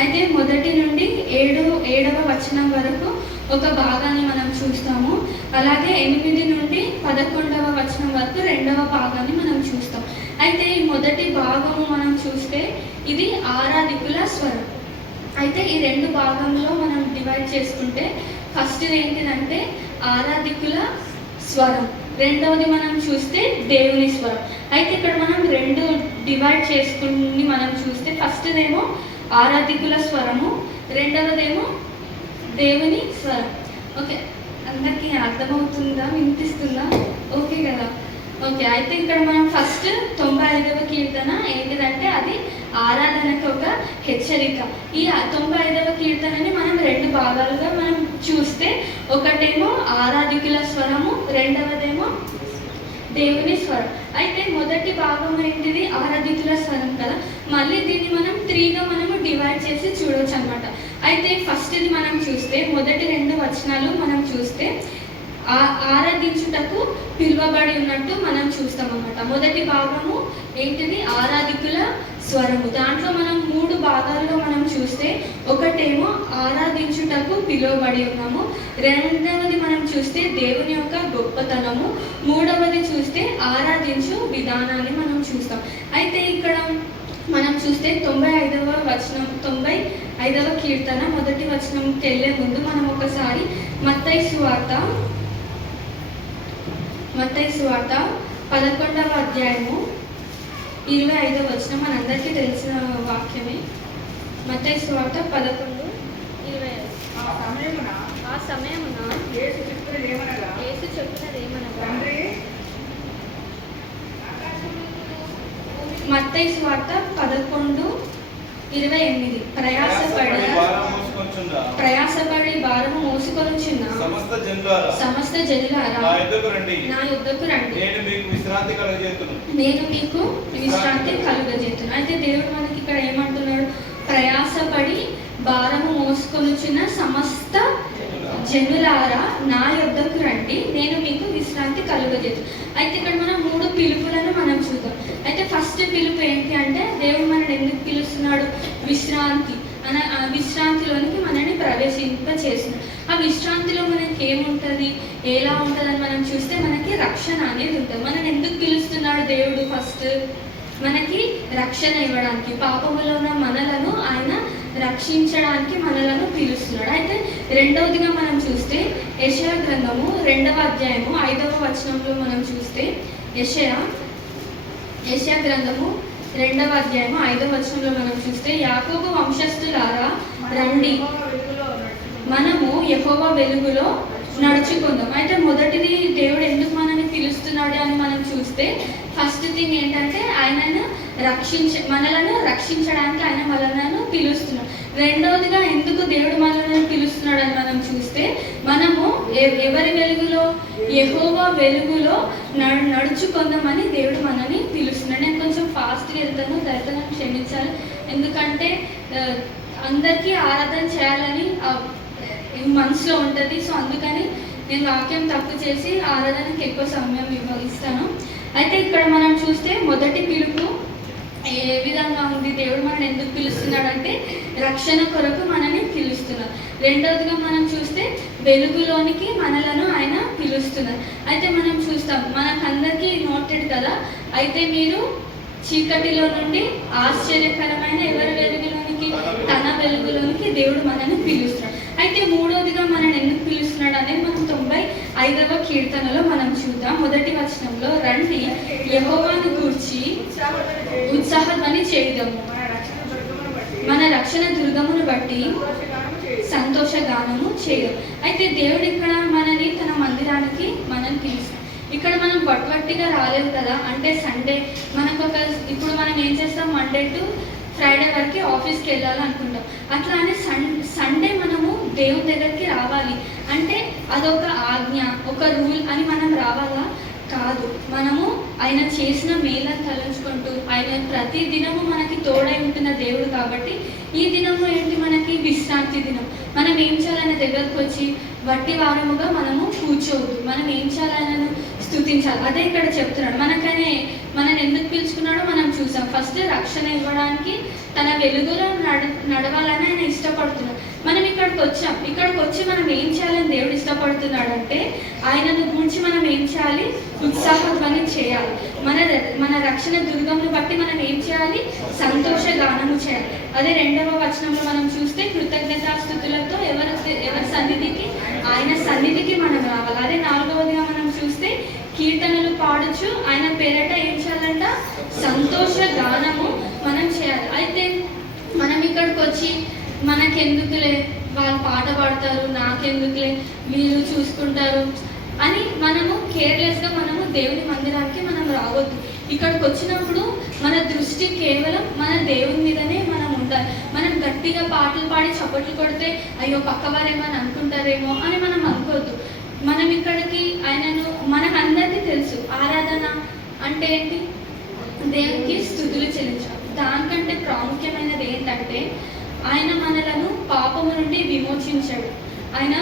అయితే మొదటి నుండి ఏడవ వచనం వరకు ఒక భాగాన్ని మనం చూస్తాము. అలాగే 8 నుండి 11వ వచనం వరకు రెండవ భాగాన్ని మనం చూస్తాం. అయితే ఈ మొదటి భాగము మనం చూస్తే ఇది ఆరాధికుల స్వరం. అయితే ఈ రెండు భాగంలో మనం డివైడ్ చేసుకుంటే ఫస్ట్ ఏంటిదంటే ఆరాధికుల స్వరం, రెండవది మనం చూస్తే దేవుని స్వరం. అయితే ఇక్కడ మనం రెండు డివైడ్ చేసుకుని మనం చూస్తే ఫస్ట్దేమో ఆరాధికుల స్వరము, రెండవదేమో దేవుని స్వరం. ఓకే, అందరికీ అర్థమవుతుందా, వినిపిస్తుందా? ఓకే కదా. ఓకే, అయితే ఇక్కడ మనం ఫస్ట్ 95వ కీర్తన ఏంటిదంటే అది ఆరాధనకు ఒక హెచ్చరిక. ఈ 95వ కీర్తనని మనం రెండు భాగాలుగా మనం చూస్తే ఒకటేమో ఆరాధికుల స్వరము, రెండవదేమో దేవుని స్వరం. అయితే మొదటి భాగం ఏంటిది ఆరాధికుల స్వరం కదా, మళ్ళీ దీన్ని మనం 3గా మనము డివైడ్ చేసి చూడవచ్చు అనమాట. అయితే ఫస్ట్ది మనం చూస్తే మొదటి 2 వచనాలు మనం చూస్తే ఆరాధించుటకు పిలువబడి ఉన్నట్టు మనం చూస్తాం అన్నమాట. మొదటి భాగము ఏంటిది ఆరాధికుల స్వరము. దాంట్లో మనం 3 భాగాల్లో మనం చూస్తే ఒకటేమో ఆరాధించుటకు పిలువబడి ఉన్నాము, రెండవది మనం చూస్తే దేవుని యొక్క గొప్పతనము, మూడవది చూస్తే ఆరాధించు విధానాన్ని మనం చూస్తాం. అయితే ఇక్కడ మనం చూస్తే 95వ కీర్తన మొదటి వచనంకి వెళ్ళే ముందు మనం ఒకసారి మత్తయి సువార్త 11వ అధ్యాయము 25వ వచనం మనందరికీ తెలిసిన వాక్యమే. మత్తయి సువార్త 11:25. ఆ సమయమున యేసు చెప్పినదేమనగా మత్తయి సువార్త 11:28 ప్రయాసపడి భారము మోసుకొనుచున్న సమస్త జనులారా నా యొద్దకు రండి, నేను మీకు విశ్రాంతి కలుగజేతును. అయితే దేవుడు మనకి ఇక్కడ ఏమంటున్నాడు? ప్రయాసపడి భారము మోసుకొనుచున్న సమస్త జనులారా నా యొద్దకు రండి, నేను మీకు విశ్రాంతి కలుగజేతును. అయితే ఇక్కడ మనం 3 పిలుపులను మనం చూద్దాం. అయితే ఫస్ట్ పిలుపు ఏంటి అంటే దేవుడు మనల్ని ఎందుకు పిలుస్తున్నాడు? విశ్రాంతి విశ్రాంతిలోనికి మనల్ని ప్రవేశింపచేస్తున్నాడు. ఆ విశ్రాంతిలో మనకి ఏముంటుంది, ఎలా ఉంటుంది అని మనం చూస్తే మనకి రక్షణ అనేది ఉంటుంది. మనల్ని ఎందుకు పిలుస్తున్నాడు దేవుడు? ఫస్ట్ మనకి రక్షణ ఇవ్వడానికి, పాపములో ఉన్న మనలను ఆయన రక్షించడానికి మనలను పిలుస్తున్నాడు. అయితే రెండవదిగా మనం చూస్తే యెషయా గ్రంథము 2వ అధ్యాయము 5వ వచనంలో మనం చూస్తే యెషయా గ్రంథము 2వ అధ్యాయము 5వ వచనంలో మనం చూస్తే యాకోబు వంశస్థులారా రండి, మనము యెహోవా వెలుగులో నడుచుకుందాం. అయితే మొదటిది దేవుడు ఎందుకు మనల్ని పిలుస్తున్నాడు అని మనం చూస్తే ఫస్ట్ థింగ్ ఏంటంటే ఆయనను మనలను రక్షించడానికి ఆయన మనలను పిలుస్తున్నాడు. రెండవదిగా ఎందుకు దేవుడు మనల్ని పిలుస్తున్నాడు అని మనం చూస్తే మనము ఎవరి వెలుగులో? యెహోవా వెలుగులో నడుచుకుందామని దేవుడు మనల్ని పిలుస్తున్నాడు. నేను కొంచెం ఫాస్ట్గా వెళ్తాను, దయతో నన్ను క్షమించాలి. ఎందుకంటే అందరికీ ఆరాధన చేయాలని మనసులో ఉంటుంది. సో అందుకని నేను వాక్యం తప్పు చేసి ఆరాధనకి ఎక్కువ సమయం ఇస్తాను. అయితే ఇక్కడ మనం చూస్తే మొదటి పిలుపు ఏ విధంగా ఉంది? దేవుడు మనల్ని ఎందుకు పిలుస్తున్నాడు అంటే రక్షణ కొరకు మనల్ని పిలుస్తున్నారు. రెండవదిగా మనం చూస్తే వెలుగులోనికి మనలను ఆయన పిలుస్తున్నారు. అయితే మనం చూస్తాం, మనకందరికీ నోటెడ్ కదా, అయితే మీరు చీకటిలో నుండి ఆశ్చర్యకరమైన ఎవరి వెలుగులోనికి? తన వెలుగులోనికి దేవుడు మనల్ని పిలుస్తున్నాడు. అయితే మూడవదిగా మనల్ని ఎందుకు పిలుస్తున్నాడు అనేది మనం 95వ కీర్తనలో మనం చూద్దాం. మొదటి వచనంలో రండి యెహోవాను గూర్చి ఉత్సాహధ్వని చేయుదాము, మన రక్షణ దుర్గమును బట్టి సంతోషగానము చేయడం. అయితే దేవుడు ఇక్కడ మనని తన మందిరానికి మనం పిలుస్తాం. ఇక్కడ మనం వట్టిగా రాలేదు కదా, అంటే సండే మనకు ఇప్పుడు మనం ఏం చేస్తాం, మండే టు ఫ్రైడే వరకు ఆఫీస్కి వెళ్ళాలనుకుంటాం. అట్లా అని సండే మనము దేవుని దగ్గరికి రావాలి అంటే అదొక ఆజ్ఞ, ఒక రూల్ అని మనం రావాలా? కాదు. మనము ఆయన చేసిన మేలను తలంచుకుంటూ ఆయన ప్రతి దినము మనకి తోడై ఉంటున్న దేవుడు కాబట్టి ఈ దినము ఏంటి? మనకి విశ్రాంతి దినం. మనం ఏం చేయాలి? ఆయన దగ్గరకు వచ్చి వట్టి వారముగా మనము కూర్చోవద్దు. మనం ఏం చేయాలి? ఆయనను స్తుతించాలి. అదే ఇక్కడ చెప్తున్నాడు. మనని ఎందుకు పిలుచుకున్నాడో మనం చూసాం. ఫస్ట్ రక్షణ ఇవ్వడానికి, తన వెలుగులో నడవాలని ఆయన ఇష్టపడుతున్నాడు. మనం ఇక్కడికి వచ్చి మనం ఏం చేయాలని దేవుడు ఇష్టపడుతున్నాడంటే, ఆయనను గురించి మనం ఏం చేయాలి? ఉత్సాహధ్వని చేయాలి. మన రక్షణ దుర్గంను బట్టి మనం ఏం చేయాలి? సంతోష గానము చేయాలి. అదే 2వ వచనంలో మనం చూస్తే కృతజ్ఞతాస్తుతులతో ఎవరి సన్నిధికి? ఆయన సన్నిధికి మనం రావాలి. అదే 4వదిగా మనం చూస్తే కీర్తనలు పాడుచు ఆయన పేరట ఏం చేయాలంట? సంతోష గానము మనం చేయాలి. అయితే మనం ఇక్కడికి వచ్చి మనకెందుకులే, వాళ్ళు పాట పాడతారు, నాకెందుకులే, వీళ్ళు చూసుకుంటారు అని మనము కేర్లెస్గా మనము దేవుని మందిరానికి మనం రావద్దు. ఇక్కడికి వచ్చినప్పుడు మన దృష్టి కేవలం మన దేవుని మీదనే మనం ఉండాలి. మనం గట్టిగా పాటలు పాడి చప్పట్లు కొడితే అయ్యో పక్కవారేమని అనుకుంటారేమో అని మనం అనుకోవద్దు. మనం ఇక్కడికి ఆయనను, మనకందరికీ తెలుసు ఆరాధన అంటే ఏంటి? దేవునికి స్తుతులు చెల్లించాలి. దానికంటే ప్రాముఖ్యమైనది ఏంటంటే, ఆయన మనలను పాపము నుండి విమోచించాడు. ఆయన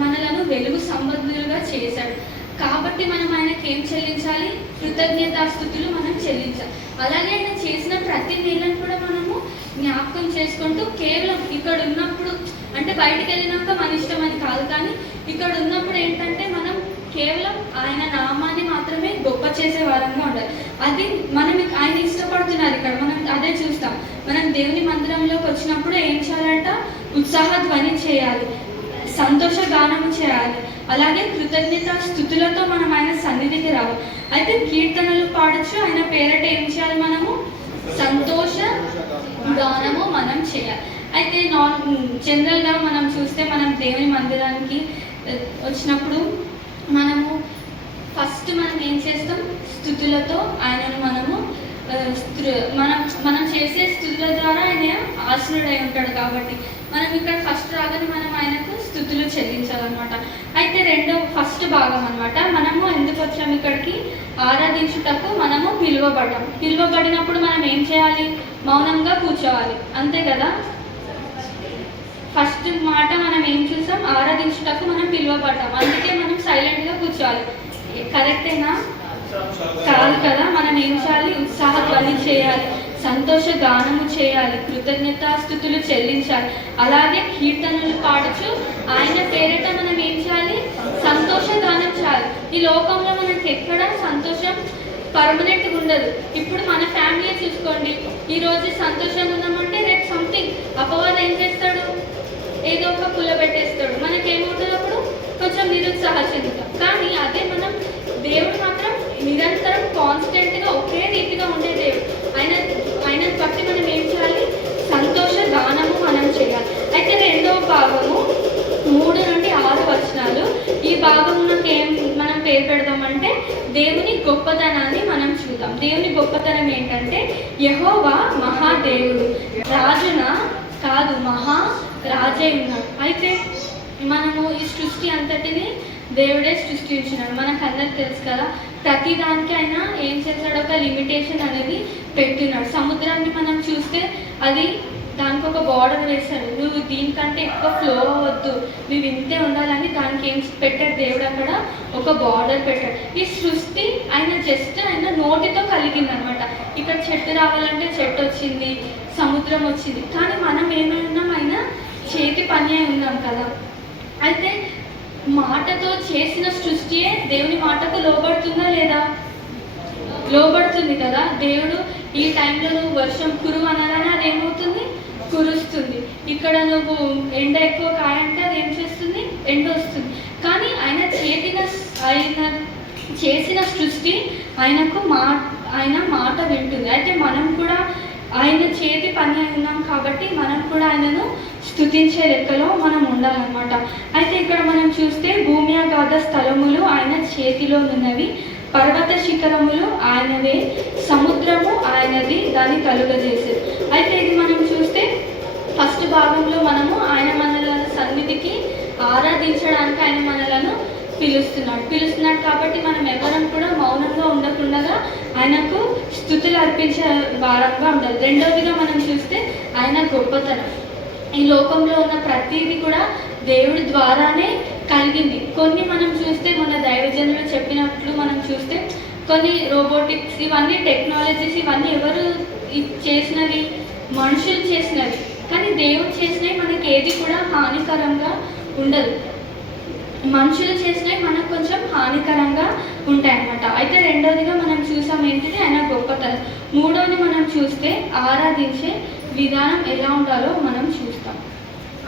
మనలను వెలుగు సంబంధులుగా చేశాడు. కాబట్టి మనం ఆయనకి ఏం చెల్లించాలి? కృతజ్ఞతాస్తుతులు మనం చెల్లించాలి. అలాగే ఆయన చేసిన ప్రతి మేలను కూడా మనము జ్ఞాపకం చేసుకుంటూ, కేవలం ఇక్కడ ఉన్నప్పుడు అంటే బయటికి వెళ్ళినాక మన ఇష్టం అని కాదు, కానీ ఇక్కడ ఉన్నప్పుడు ఏంటంటే మనం కేవలం ఆయన నామాన్ని మాత్రమే గొప్ప చేసే వారంగా ఉండాలి. అది ఆయన ఇష్టపడుతున్నారు. ఇక్కడ మనం అదే చూస్తాం. మనం దేవుని మందిరంలోకి వచ్చినప్పుడు ఏం చేయాలంట? ఉత్సాహ ధ్వని చేయాలి, సంతోష గానం చేయాలి. అలాగే కృతజ్ఞత స్తుతులతో మనం ఆయన సన్నిధికి రావాలి. అయితే కీర్తనలు పాడచ్చు, ఆయన పేరట ఏం చేయాలి? మనము సంతోష గానము మనం చేయాలి. అయితే జనరల్గా మనం చూస్తే, మనం దేవుని మందిరానికి వచ్చినప్పుడు మనము ఫస్ట్ మనం ఏం చేస్తాం? స్తుతులతో ఆయనను మనము మనం చేసే స్తుతుల ద్వారా ఆయన ఆశీనుడై ఉంటాడు. కాబట్టి మనం ఇక్కడ ఫస్ట్ రాగానే మనం ఆయనకు స్తుతులు చెల్లించాలన్నమాట. అయితే ఫస్ట్ భాగం అనమాట. మనము ఎందుకు వచ్చాము ఇక్కడికి? ఆరాధించుటకు మనము పిలువబడినప్పుడు మనం ఏం చేయాలి? మౌనంగా కూర్చోవాలి, అంతే కదా? ఫస్ట్ మాట మనం ఏం చూసాం? ఆరాధించుటకు మనం పిలువబడ్డాం, అందుకే మనం సైలెంట్గా కూర్చోవాలి. కరెక్టేనా? కాదు కదా. మనం ఏం చేయాలి? ఉత్సాహ ధ్వని చేయాలి, సంతోష గానము చేయాలి, కృతజ్ఞతాస్తుతులు చెల్లించాలి. అలాగే కీర్తనలు పాడుచు ఆయన పేరిట మనం ఏం చేయాలి? సంతోష గానం చేయాలి. ఈ లోకంలో మనకి ఎక్కడ సంతోషం పర్మనెంట్గా ఉండదు. ఇప్పుడు మన ఫ్యామిలీ చూసుకోండి, ఈరోజు సంతోషంగా ఉన్నామంటే రేపు సంథింగ్ అపవాదం ఏం చేస్తాడు? ఏదో ఒక పుల్ల పెట్టేస్తాడు. మనకేమవుతుంది? అప్పుడు కొంచెం నిరుత్సాహ చెందుతాం. కానీ అదే మనం దేవుడు మాత్రం నిరంతరం కాన్స్టెంట్గా ఒకే రీతిగా ఉండే దేవుడు. ఆయన బట్టి మనం ఏం చేయాలి? సంతోష గానము మనం చేయాలి. అయితే 2వ భాగము 3 నుండి 6 వచనాలు. ఈ భాగంలోకి మనం పేరు పెడదామంటే దేవుని గొప్పతనాన్ని మనం చూద్దాం. దేవుని గొప్పతనం ఏంటంటే, యెహోవా మహాదేవుడు, రాజున కాదు మహా రాజై ఉన్నాడు. అయితే మనము ఈ సృష్టి అంతటిని దేవుడే సృష్టించినాడు. మనకు అందరికి తెలుసు కదా. ప్రతిదానికి ఆయన ఏం చేశాడు? ఒక లిమిటేషన్ అనేది పెట్టినాడు. సముద్రాన్ని మనం చూస్తే అది దానికి ఒక బార్డర్ వేశాడు. నువ్వు దీనికంటే ఎక్కువ ఫ్లో అవ్వద్దు, నువ్వు ఇంతే ఉండాలని దానికి ఏం పెట్టాడు? దేవుడు అక్కడ ఒక బార్డర్ పెట్టాడు. ఈ సృష్టి ఆయన నోటితో కలిగింది అనమాట. ఇక్కడ చెట్టు రావాలంటే చెట్టు వచ్చింది, సముద్రం వచ్చింది. కానీ మనం ఏమై ఉన్నాం? ఆయన చేతి పని అయి ఉన్నాం కదా. అయితే మాటతో చేసిన సృష్టియే దేవుని మాటకు లోబడుతుందా లేదా? లోబడుతుంది కదా. దేవుడు ఈ టైంలో నువ్వు వర్షం కురువు అనాలని అది ఏమవుతుంది? కురుస్తుంది. ఇక్కడ నువ్వు ఎండ ఎక్కువ కాయంటే అది ఏం చేస్తుంది? ఎండ వస్తుంది. కానీ ఆయన చేసిన సృష్టి ఆయన మాట వింటుంది. అయితే మనం కూడా ఆయన చేతి పని అయి ఉన్నాం కాబట్టి మనం కూడా ఆయనను స్తుతించే లెక్కలో మనం ఉండాలన్నమాట. అయితే ఇక్కడ మనం చూస్తే భూమి అగాధ స్థలములు ఆయన చేతిలో ఉన్నవి, పర్వత శిఖరములు ఆయనవే, సముద్రము ఆయనది, దాన్ని కలుగజేసేది. అయితే ఇది మనం చూస్తే ఫస్ట్ భాగంలో మనము ఆయన మనలను సన్నిధికి ఆరాధించడానికి ఆయన మనలను పిలుస్తున్నాడు కాబట్టి మనం ఎవరం కూడా మౌనంగా ఉండకుండా ఆయనకు స్తుతులు అర్పించే వారంగా ఉండాలి. 2వదిగా మనం చూస్తే ఆయన గొప్పతనం. ఈ లోకంలో ఉన్న ప్రతిదీ కూడా దేవుడి ద్వారానే కలిగింది. కొన్ని మనం చూస్తే మన దైవజనులు చెప్పినట్లు మనం చూస్తే కొన్ని రోబోటిక్స్ ఇవన్నీ టెక్నాలజీస్ ఇవన్నీ ఎవరు చేసినవి? మనుషులు చేసినవి. కానీ దేవుడు చేసినవి మనకి ఏది కూడా హానికరంగా ఉండదు. మనుషులు చేసినవి మనకు కొంచెం హానికరంగా ఉంటాయన్నమాట. అయితే రెండవదిగా మనం చూసాం ఏంటంటే ఆయన గొప్పతనం. మూడవది మనం చూస్తే ఆరాధించే విధానం ఎలా ఉండాలో మనం చూస్తాం.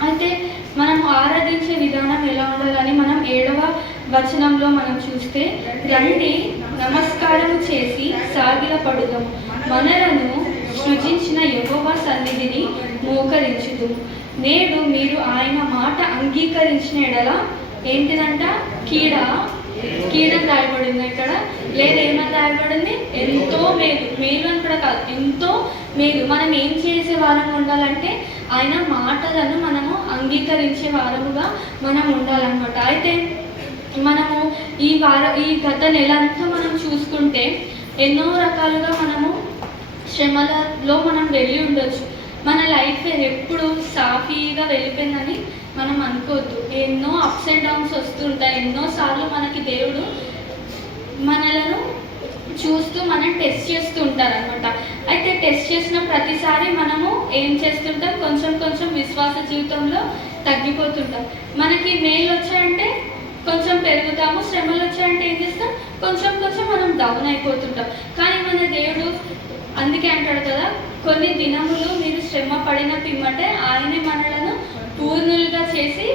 అయితే మనం ఆరాధించే విధానం ఎలా ఉండాలని మనం 7వ వచనంలో మనం చూస్తే, రండి నమస్కారము చేసి సాగిలపడుదాము, మనలను సృజించిన యెహోవా సన్నిధిని మోకరించుదు. నేడు మీరు ఆయన మాట అంగీకరించిన ఎడల ఏంటిదంట? కీడని రాయబడింది ఇక్కడ, లేదా ఏమని రాయబడింది? ఎంతో మేలు. మేలు అని కూడా కాదు, ఎంతో మేలు. మనం ఏం చేసే వారంగా ఉండాలంటే ఆయన మాటలను మనము అంగీకరించే వారముగా మనం ఉండాలన్నమాట. అయితే మనము ఈ గత నెలంతా మనం చూసుకుంటే ఎన్నో రకాలుగా మనము శ్రమలలో మనం వెళ్ళి ఉండొచ్చు. మన లైఫ్ ఎప్పుడు సాఫీగా వెళ్ళిపోయిందని మనం అనుకోవద్దు. ఎన్నో అప్స్ అండ్ డౌన్స్ వస్తుంటాయి. ఎన్నోసార్లు మనకి దేవుడు మనలను చూస్తూ మనం టెస్ట్ చేస్తూ ఉంటారనమాట. అయితే టెస్ట్ చేసిన ప్రతిసారి మనము ఏం చేస్తుంటాం? కొంచెం విశ్వాస జీవితంలో తగ్గిపోతుంటాం. మనకి మేలు వచ్చాయంటే కొంచెం పెరుగుతాము, శ్రమలు వచ్చాయంటే ఏం చేస్తాం? కొంచెం మనం డౌన్ అయిపోతుంటాం. కానీ మన దేవుడు అందుకే అంటాడు కదా, కొన్ని దినములు మీరు శ్రమ పడిన పిమ్మటే ఆయనే మనలను పూర్ణులుగా చేసి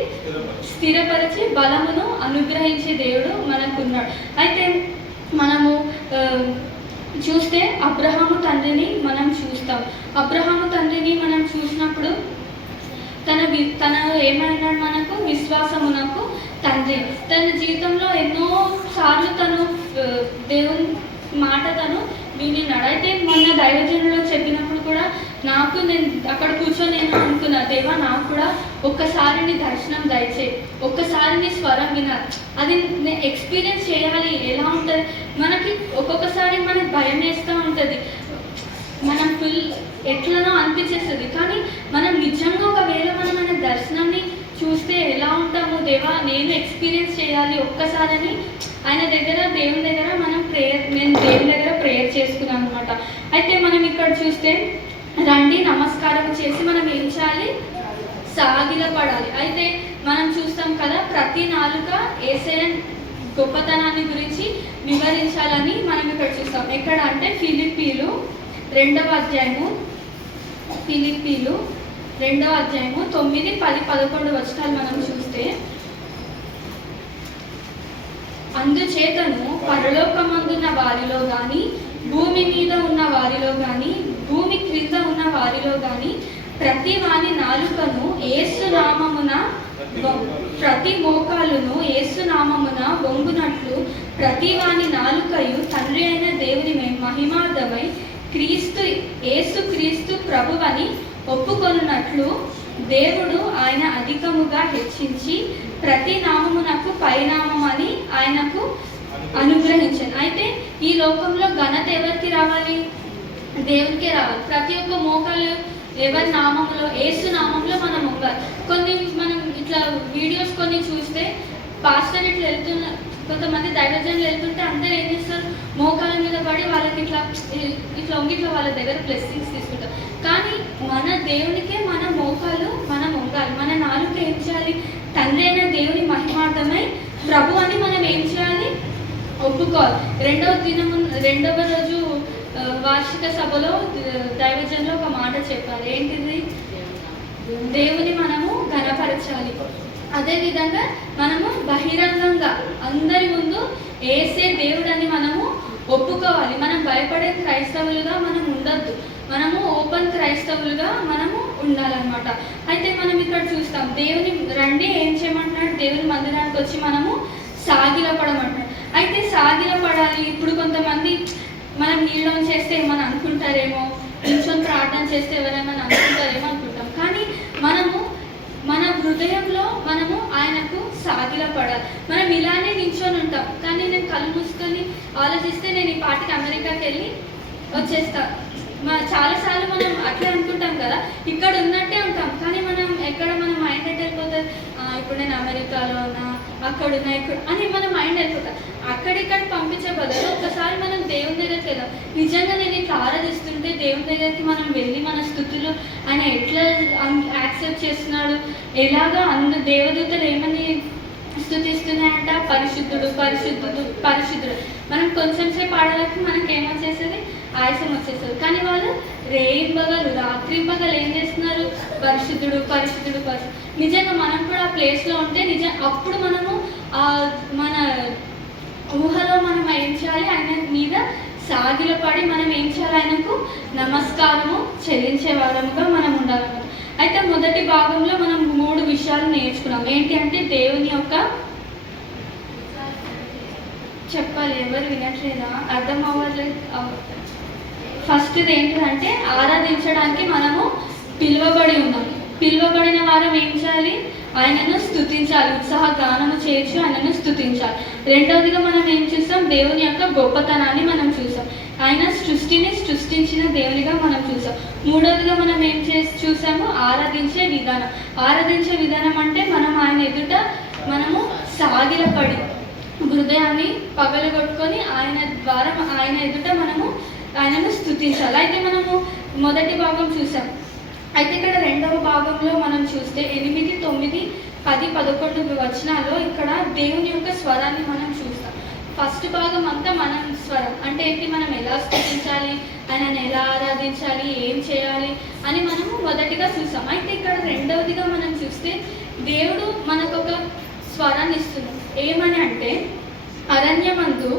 స్థిరపరిచి బలమును అనుగ్రహించే దేవుడు మనకున్నాడు. అయితే మనము చూస్తే అబ్రహాము తండ్రిని మనం చూస్తాం. అబ్రహాము తండ్రిని మనం చూసినప్పుడు తన ఏమైనాడు? మనకు విశ్వాసమునకు తండ్రి. తన జీవితంలో ఎన్నో సార్లు తను దేవుని మాట తను విన్నాడు. అయితే మొన్న దైవజనులు చెప్పినప్పుడు కూడా నేను అక్కడ కూర్చొని నేను అనుకున్నా, దేవా నాకు కూడా ఒక్కసారి నీ దర్శనం దయచేయి, ఒక్కసారి నీ స్వరం వినాలి, అది నేను ఎక్స్పీరియన్స్ చేయాలి. ఎలా ఉంటుంది? మనకి ఒక్కొక్కసారి మనకు భయం వేస్తూ ఉంటుంది, మనం ఫుల్ ఎట్లనో అనిపించేస్తుంది. కానీ మనం నిజంగా ఒకవేళ మనం ఆయన దర్శనాన్ని చూస్తే ఎలా ఉంటామో, దేవా నేను ఎక్స్పీరియన్స్ చేయాలి ఒక్కసారని ఆయన దగ్గర దేవుని దగ్గర నేను దేవుని దగ్గర ప్రేయర్ చేసుకున్నాను అనమాట. అయితే మనం ఇక్కడ చూస్తే రండి నమస్కారం చేసి మనం ఏం చేయాలి? సాగిలపడాలి. అయితే మనం చూస్తాం కదా, ప్రతి నాలుక యేసయ్య గొప్పతనాన్ని గురించి వివరించాలని మనం ఇక్కడ చూస్తాం. ఎక్కడ అంటే ఫిలిప్పీలు 2వ అధ్యాయము 9, 10, 11 వచనాలు మనం చూస్తే, అందుచేతను పరలోకమందున్న వారిలో గాని, భూమి మీద ఉన్న వారిలో గాని, భూమి క్రింద ఉన్న వారిలో గాని ప్రతి వాని నాలుకను యేసునామమున, ప్రతి మోకాలును యేసునామమున వంగునట్లు ప్రతి వాని నాలుకయు తండ్రి అయిన దేవుని మహిమార్థమై యేసుక్రీస్తు ప్రభువని ఒప్పుకొనున్నట్లు దేవుడు ఆయన అధికముగా హెచ్చించి ప్రతి నామమునకు పైనామమని ఆయనకు అనుగ్రహించాను. అయితే ఈ లోకంలో ఘనత ఎవరికి రావాలి? దేవునికే రావాలి. ప్రతి ఒక్క మోకాలు ఎవరి నామంలో? యేసు నామంలో మనం ఉండాలి. మనం ఇట్లా వీడియోస్ కొన్ని చూస్తే పాస్టర్ ఇట్లా కొంతమంది దైవజనులు వెళ్తుంటే అందరూ ఏం చేస్తారు? మోకాల మీద పడి వాళ్ళకి ఇట్లా వాళ్ళ దగ్గర బ్లెస్సింగ్స్ తీసుకుంటారు. కానీ మన దేవునికే మన మోకాలు మనం వంగాలి. మన నాలుక ఏం చేయాలి? తండ్రి అయిన దేవుని మహిమార్థమై ప్రభు అని మనం ఏం చేయాలి? ఒప్పుకోవాలి. రెండవ రోజు వార్షిక సభలో దైవజనులు ఒక మాట చెప్పారు. ఏంటిది? దేవుని మనము ఘనపరచాలి. అదేవిధంగా మనము బహిరంగంగా అందరి ముందు యేసే దేవుడని మనము ఒప్పుకోవాలి. మనం భయపడే క్రైస్తవులుగా మనం ఉండొద్దు. మనము ఓపెన్ క్రైస్తవులుగా మనము ఉండాలన్నమాట. అయితే మనం ఇక్కడ చూస్తాం, దేవుని రండి ఏం చేయమంటున్నాడు? దేవుని మందిరానికి వచ్చి మనము సాగిలపడమంటున్నాడు. అయితే సాగిలపడాలి. ఇప్పుడు కొంతమంది మనం నీళ్ళలో చేస్తే ఏమని అనుకుంటారేమో, నిల్చొని ప్రార్థన చేస్తే ఎవరేమని అనుకుంటారేమో అనుకుంటాం. కానీ మనము మన హృదయంలో మనము ఆయనకు సాగిలపడాలి. మనం ఇలానే నిల్చొని ఉంటాం. కానీ నేను కళ్ళు మూసుకొని ఆలోచిస్తే నేను ఈ పాటికి అమెరికాకి వెళ్ళి వచ్చేస్తాను. చాలాసార్లు మనం అట్లే అనుకుంటాం కదా, ఇక్కడ ఉన్నట్టే ఉంటాం. కానీ మనం మైండ్ ఎట్ వెళ్ళిపోతుంది, ఇప్పుడు నేను అమెరికాలో ఉన్నా, అక్కడ ఉన్నాయి అని మన మైండ్ వెళ్ళిపోతాం. అక్కడిక్కడ పంపించే బదులు ఒకసారి మనం దేవుని దగ్గరికి వెళ్దాం. నిజంగా నేను ఇట్లా ఆరాధిస్తుంటే దేవుని దగ్గరికి మనం వెళ్ళి మన స్థుతులు ఆయన ఎట్లా యాక్సెప్ట్ చేస్తున్నాడు, ఎలాగా దేవదూతలు ఏమని స్థుతిస్తున్నాయంట, పరిశుద్ధుడు పరిశుద్ధుడు పరిశుద్ధుడు. మనం కొంచెం సేపు ఆడడానికి మనకి ఏమొచ్చేస్తుంది, ఆయాసం వచ్చేస్తుంది. కానీ వాళ్ళు రేయింబగలు రాత్రింబగలు ఏం చేస్తున్నారు, పరిశుద్ధుడు పరిశుద్ధుడు పరిశుద్ధుడు. నిజంగా మనం కూడా ఆ ప్లేస్లో ఉంటే అప్పుడు మనము మన ఊహలో మనం ఏం చేయాలి, ఆయన మీద సాగిలపడి మనం ఏం చేయాలి, ఆయనకు నమస్కారము చెల్లించే వారముగా మనం ఉండాలన్నమాట. అయితే మొదటి భాగంలో మనం 3 విషయాలు నేర్చుకున్నాం. ఏంటి అంటే దేవుని యొక్క చెప్పాలి, ఎవరు వినట్లేదా, అర్థం అవ్వట్లేదు. ఫస్ట్ది ఏంటంటే ఆరాధించడానికి మనము పిలువబడి ఉన్నాం. పిలువబడిన వారం ఏం చేయాలి, ఆయనను స్తుతించాలి, ఉత్సాహ గానము చేర్చి ఆయనను స్తుతించాలి. రెండవదిగా మనం ఏం చూసాం, దేవుని యొక్క గొప్పతనాన్ని మనం చూసాం. ఆయన సృష్టిని సృష్టించిన దేవునిగా మనం చూసాం. మూడవదిగా మనం ఏం చూసాము, ఆరాధించే విధానం. ఆరాధించే విధానం అంటే మనం ఆయన ఎదుట మనము సాగిలపడి హృదయాన్ని పగలగొట్టుకొని ఆయన ద్వారా ఆయన ఎదుట మనము ఆయనను స్తుతించాలి. అయితే మనము మొదటి భాగం చూసాం. అయితే ఇక్కడ రెండవ భాగంలో మనం చూస్తే 8, 9, 10, 11 వచనాల్లో ఇక్కడ దేవుని యొక్క స్వరాన్ని మనం చూస్తాం. ఫస్ట్ భాగం అంతా మనం స్వరం అంటే ఏంటి, మనం ఎలా స్తుతించాలి, ఆయనను ఎలా ఆరాధించాలి, ఏం చేయాలి అని మనము మొదటిగా చూసాం. అయితే ఇక్కడ రెండవదిగా మనం చూస్తే దేవుడు మనకు ఒక స్వరాన్ని ఇస్తున్నాడు. ఏమని అంటే, అరణ్యమందు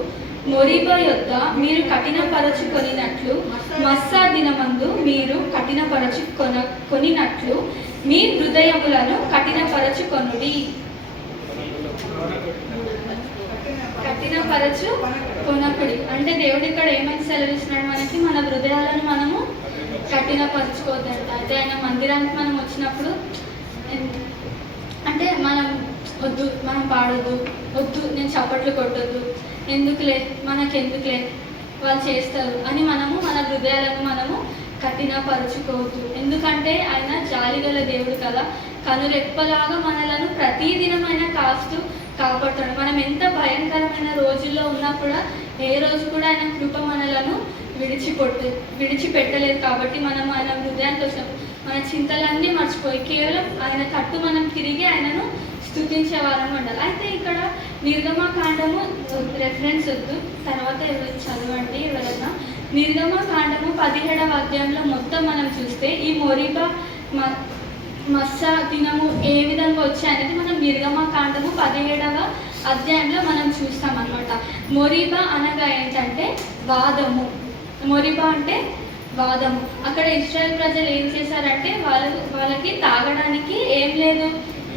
మొరీబా యొద్ద మీరు కఠినపరచుకొనినట్లు, మస్సా దినమందు మీరు కఠినపరచుకొనినట్లు మీ హృదయములను కఠినపరచుకొనుడి. కఠినపరచుకొనకుడి అంటే దేవుడు ఇక్కడ ఏమని సెలవిస్తున్నాడు మనకి, మన హృదయాలను మనము కఠినపరచుకోవద్దంట. అయితే ఆయన మందిరానికి మనం వచ్చినప్పుడు అంటే మనం వద్దు, మనం పాడొద్దు, వద్దు నేను చప్పట్లు కొట్టొద్దు, ఎందుకులే మనకెందుకులే వాళ్ళు చేస్తారు అని మనము మన హృదయాలను మనము కఠినపరచుకోవద్దు. ఎందుకంటే ఆయన జాలిగల దేవుడు కదా, కనురెప్పలాగా మనలను ప్రతిదినం ఆయన కాస్తూ కాపాడుతాడు. మనం ఎంత భయంకరమైన రోజుల్లో ఉన్నా కూడా ఏ రోజు కూడా ఆయన కృప మనలను విడిచిపెట్టలేదు. కాబట్టి మనం ఆయన హృదయానికి వచ్చినప్పుడు మన చింతలన్నీ మర్చిపోయి కేవలం ఆయన తట్టు మనం తిరిగి ఆయనను స్తుతించే వారం ఉండాలి. అయితే ఇక్కడ నిర్గమకాండము రెఫరెన్స్ వద్దు, తర్వాత చదవండి ఎవరైనా. నిర్గమకాండము 17వ అధ్యాయంలో మొత్తం మనం చూస్తే ఈ మొరీబా మస్సా దినము ఏ విధంగా వచ్చాయనేది మనం నిర్గమకాండము 17వ అధ్యాయంలో మనం చూస్తాం అన్నమాట. మొరీబా అనగా ఏంటంటే వాదము. మొరీబా అంటే వాదము. అక్కడ ఇశ్రాయేల్ ప్రజలు ఏం చేశారంటే వాళ్ళకి తాగడానికి ఏం లేదు,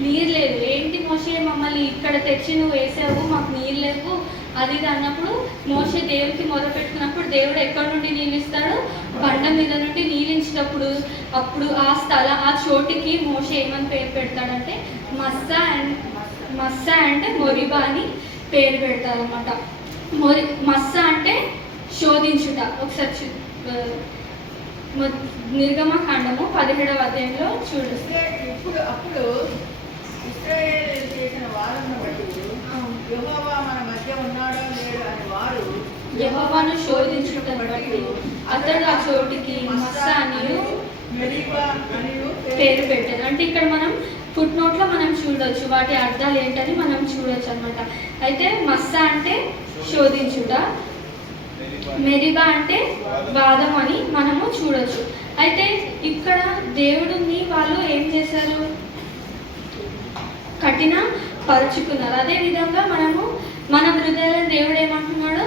నీరు లేదు. ఏంటి మోషే, మమ్మల్ని ఇక్కడ తెచ్చి నువ్వు వేసావు, మాకు నీరు లేవు అది అన్నప్పుడు మోషే దేవుడికి మొదలుపెట్టుకున్నప్పుడు దేవుడు ఎక్కడి నుండి నీళ్ళు ఇస్తాడు, బండ మీద నుండి నీళ్ళు ఇచ్చినప్పుడు అప్పుడు ఆ చోటికి మోషే ఏమని పేరు పెడతాడంటే మస్సా అండ్ మొరీబా అని పేరు పెడతారనమాట. మస్సా అంటే శోధించుట. ఒకసారి నిర్గమకాండము 17వ అధ్యాయంలో చూడు. అప్పుడు ఇశ్రాయేలు చేసిన వారను బట్టి యెహోవా మన మధ్య ఉన్నాడో లేడో అని వారు యెహోవాను శోధించుటను బట్టి అతడు ఆ చోటికి మస్సా అనియు మెరీబా అనియు పేరు పెట్టారు. అంటే ఇక్కడ మనం ఫుట్ నోట్లో మనం చూడొచ్చు వాటి అర్థాలు ఏంటని మనం చూడొచ్చు అనమాట. అయితే మస్సా అంటే శోధించుట, మెరీబా అంటే వాదం అని మనము చూడొచ్చు. అయితే ఇక్కడ దేవుడిని వాళ్ళు ఏం చేశారు, కఠిన పరుచుకున్నారు. అదేవిధంగా మనము మన హృదయాలను దేవుడు ఏమంటున్నాడు,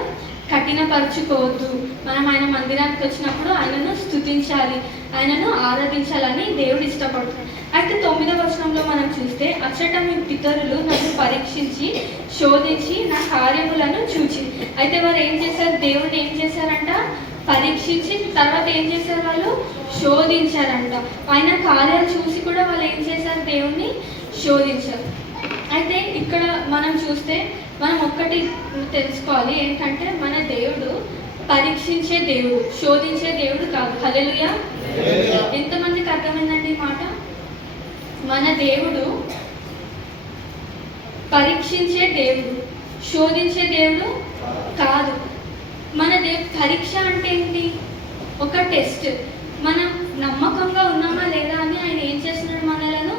కఠినపరుచుకోవద్దు. మనం ఆయన మందిరానికి వచ్చినప్పుడు ఆయనను స్తుతించాలి, ఆయనను ఆరాధించాలని దేవుడు ఇష్టపడుతున్నాడు. అయితే 9వ వచనంలో మనం చూస్తే, అచ్చట మీ పితరులు నన్ను పరీక్షించి శోధించి నా కార్యములను చూచి. అయితే వారు ఏం చేశారు, దేవుడిని ఏం చేశారంట, పరీక్షించి తర్వాత ఏం చేశారు, వాళ్ళు శోధించారంట. ఆయన కార్యాలు చూసి కూడా వాళ్ళు ఏం చేశారు, దేవుణ్ణి శోధించారు. అయితే ఇక్కడ మనం చూస్తే మనం ఒక్కటి తెలుసుకోవాలి, ఏంటంటే మన దేవుడు పరీక్షించే దేవుడు, శోధించే దేవుడు కాదు. హల్లెలూయా. ఎంతమందికి అర్థమైందండి ఈ మాట? మన దేవుడు పరీక్షించే దేవుడు, శోధించే దేవుడు కాదు. మన పరీక్ష అంటే ఏంటి? ఒక టెస్ట్. మనం నమ్మకంగా ఉన్నామా లేదా అని ఆయన ఏం చేస్తున్నాడు? మనలను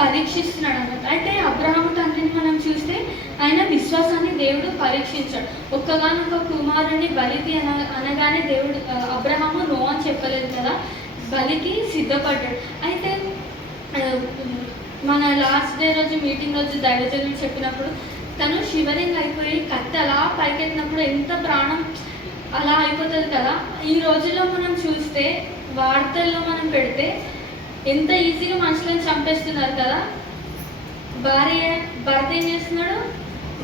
పరీక్షిస్తున్నాడు అన్నమాట. అయితే అబ్రహాము తండ్రిని మనం చూస్తే ఆయన విశ్వాసాన్ని దేవుడు పరీక్షించాడు. ఒక్కగానొక కుమారుని బలికి అనగానే దేవుడు అబ్రహాము నో అని చెప్పలేదు కదా, బలికి సిద్ధపడ్డాడు. అయితే మన లాస్ట్ డే రోజు మీటింగ్ రోజు దైవజనులు చెప్పినప్పుడు తను షివరింగ్ అయిపోయి కత్తి అలా పైకెత్తినప్పుడు ఎంత ప్రాణం అలా అయిపోతుంది కదా. ఈ రోజుల్లో మనం చూస్తే వార్తల్లో మనం పెడితే ఎంత ఈజీగా మనుషులను చంపేస్తున్నారు కదా. భర్త ఏం చేస్తున్నాడు?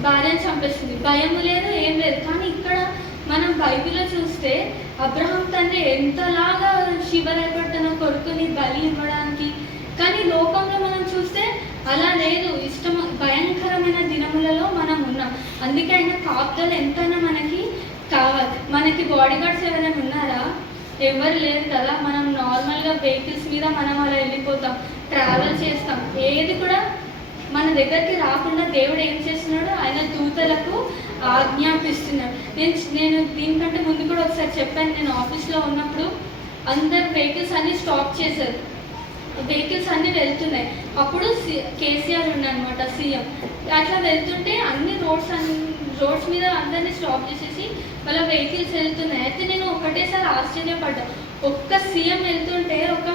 భార్యను చంపేస్తుంది. భయం లేదు, ఏం లేదు. కానీ ఇక్కడ మనం బైబిల్లో చూస్తే అబ్రహాం తండ్రి ఎంతలాగా శివరైపడ్డనో కొడుకుని బలి ఇవ్వడానికి. కానీ లోకంలో మనం చూస్తే అలా లేదు. భయంకరమైన దినములలో మనం ఉన్నాం. అందుకే ఆయన కాపుదలు ఎంతైనా మనకి కావాలి. మనకి బాడీ గార్డ్స్ ఎవరైనా ఉన్నారా? ఎవరు లేరు కదా. మనం నార్మల్గా వెహికల్స్ మీద మనం అలా వెళ్ళిపోతాం, ట్రావెల్ చేస్తాం. ఏది కూడా మన దగ్గరికి రాకుండా దేవుడు ఏం చేస్తున్నాడు? ఆయన దూతలకు ఆజ్ఞాపిస్తున్నాడు. నేను దీనికంటే ముందు కూడా ఒకసారి చెప్పాను. నేను ఆఫీస్లో ఉన్నప్పుడు అందరు వెహికల్స్ అన్నీ స్టాప్ చేశారు. వెహికల్స్ అన్నీ వెళ్తున్నాయి. అప్పుడు కేసీఆర్ ఉన్నారనమాట, సీఎం. అట్లా వెళ్తుంటే అన్ని రోడ్స్ మీద అందరినీ స్టాప్ చేసేసి వాళ్ళ వెహికల్స్ వెళ్తున్నాయి. అయితే నేను ఒకటేసారి ఆశ్చర్యపడ్డా. ఒక్క సీఎం వెళ్తుంటే ఒక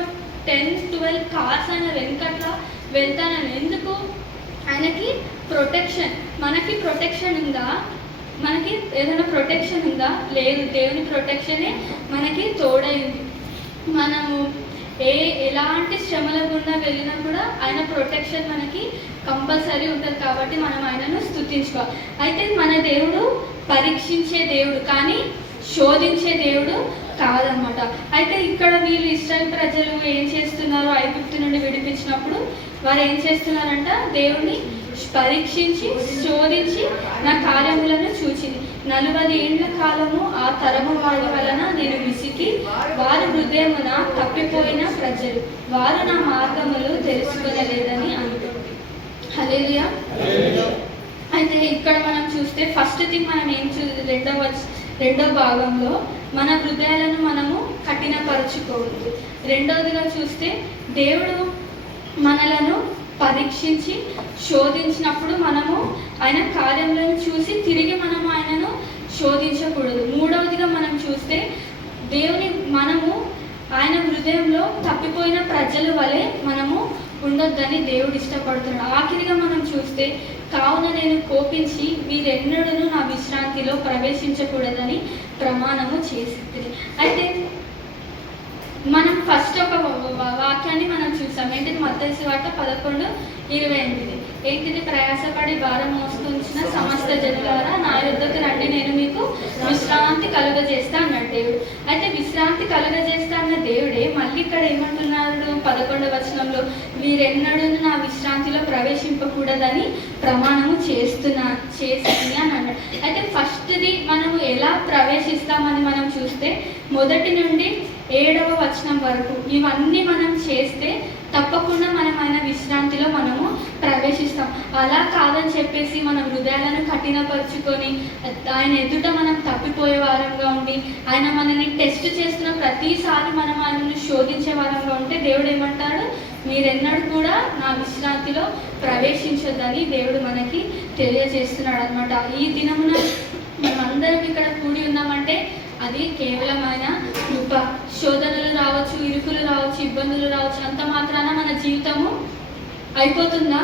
10-12 కార్స్ ఆయన వెనకట్లా వెళ్తానని. ఎందుకు? ఆయనకి ప్రొటెక్షన్. మనకి ప్రొటెక్షన్ ఉందా? మనకి ఏదైనా ప్రొటెక్షన్ ఉందా? లేదు. దేవుని ప్రొటెక్షనే మనకి తోడైంది. మనము ఎలాంటి శ్రమల గుండా వెళ్ళినా కూడా ఆయన ప్రొటెక్షన్ మనకి కంపల్సరీ ఉంటుంది. కాబట్టి మనం ఆయనను స్తుతించుకోవాలి. అయితే మన దేవుడు పరీక్షించే దేవుడు కానీ శోధించే దేవుడు కాదనమాట. అయితే ఇక్కడ వీళ్ళు ఇశ్రాయేలు ప్రజలు ఏం చేస్తున్నారు? ఐగుప్తు నుండి విడిపించినప్పుడు వారు ఏం చేస్తున్నారంట? దేవుని పరీక్షించి శోధించి నా కార్యములను చూచింది. 40 ఏండ్ల కాలము ఆ తరము వారి వలన నేను విసికి వారి హృదయమున తప్పిపోయిన ప్రజలు, వారు నా మార్గములు తెలుసుకోలేదని అనుకుంది. హల్లెలూయా. అయితే ఇక్కడ మనం చూస్తే ఫస్ట్ థింగ్ మనం ఏం రెండో భాగంలో మన హృదయాలను మనము కఠినపరచుకోవద్దు. రెండవదిగా చూస్తే దేవుడు మనలను పరీక్షించి శోధించినప్పుడు మనము ఆయన కార్యములను చూసి తిరిగి మనము ఆయనను శోధించకూడదు. మూడవదిగా మనం చూస్తే మనము ఆయన హృదయంలో తప్పిపోయిన ప్రజల వలె మనము ఉండొద్దని దేవుడు ఇష్టపడుతున్నాడు. ఆఖరిగా మనం చూస్తే కావున నేను కోపించి వీరెన్నడూ నా విశ్రాంతిలో ప్రవేశించకూడదని ప్రమాణము చేసింది. అయితే మనం ఫస్ట్ ఒక వాక్యాన్ని మనం చూసాం. ఏంటిది? మత్తయి సువార్త 11:28. ఏంటిది? ప్రయాసపడి భారం మోసుకొంచిన సమస్త జనులారా నా యొద్దకు రండి, నేను మీకు విశ్రాంతి కలుగజేస్తా అన్నాడు దేవుడు. అయితే విశ్రాంతి కలుగజేస్తా అన్న దేవుడే మళ్ళీ ఇక్కడ ఏమంటున్నాడు? 11వ వచనంలో వీరెన్నడూ నా విశ్రాంతిలో ప్రవేశింపకూడదని ప్రమాణము చేసి అని అన్నాడు. అయితే ఫస్ట్ది మనము ఎలా ప్రవేశిస్తామని మనం చూస్తే 1 నుండి 7వ వచనం వరకు ఇవన్నీ మనం చేస్తే తప్పకుండా మనం ఆయన విశ్రాంతిలో మనము ప్రవేశిస్తాం. అలా కాదని చెప్పేసి మన హృదయాలను కఠినపరుచుకొని ఆయన ఎదుట మనం తప్పిపోయే వారంగా ఉండి ఆయన మనల్ని టెస్ట్ చేస్తున్న ప్రతిసారి మనం ఆయనను శోధించే వారంగా ఉంటే దేవుడు ఏమంటాడు? మీరెన్నడూ కూడా నా విశ్రాంతిలో ప్రవేశించొద్దని దేవుడు మనకి తెలియజేస్తున్నాడు అనమాట. ఈ దినమున మనం అందరం ఇక్కడ కూడి ఉన్నామంటే అది కేవలం ఆయన కృప. శోధనలు రావచ్చు, ఇరుకులు రావచ్చు, ఇబ్బందులు రావచ్చు. అంత మాత్రాన మన జీవితము అయిపోతుందా?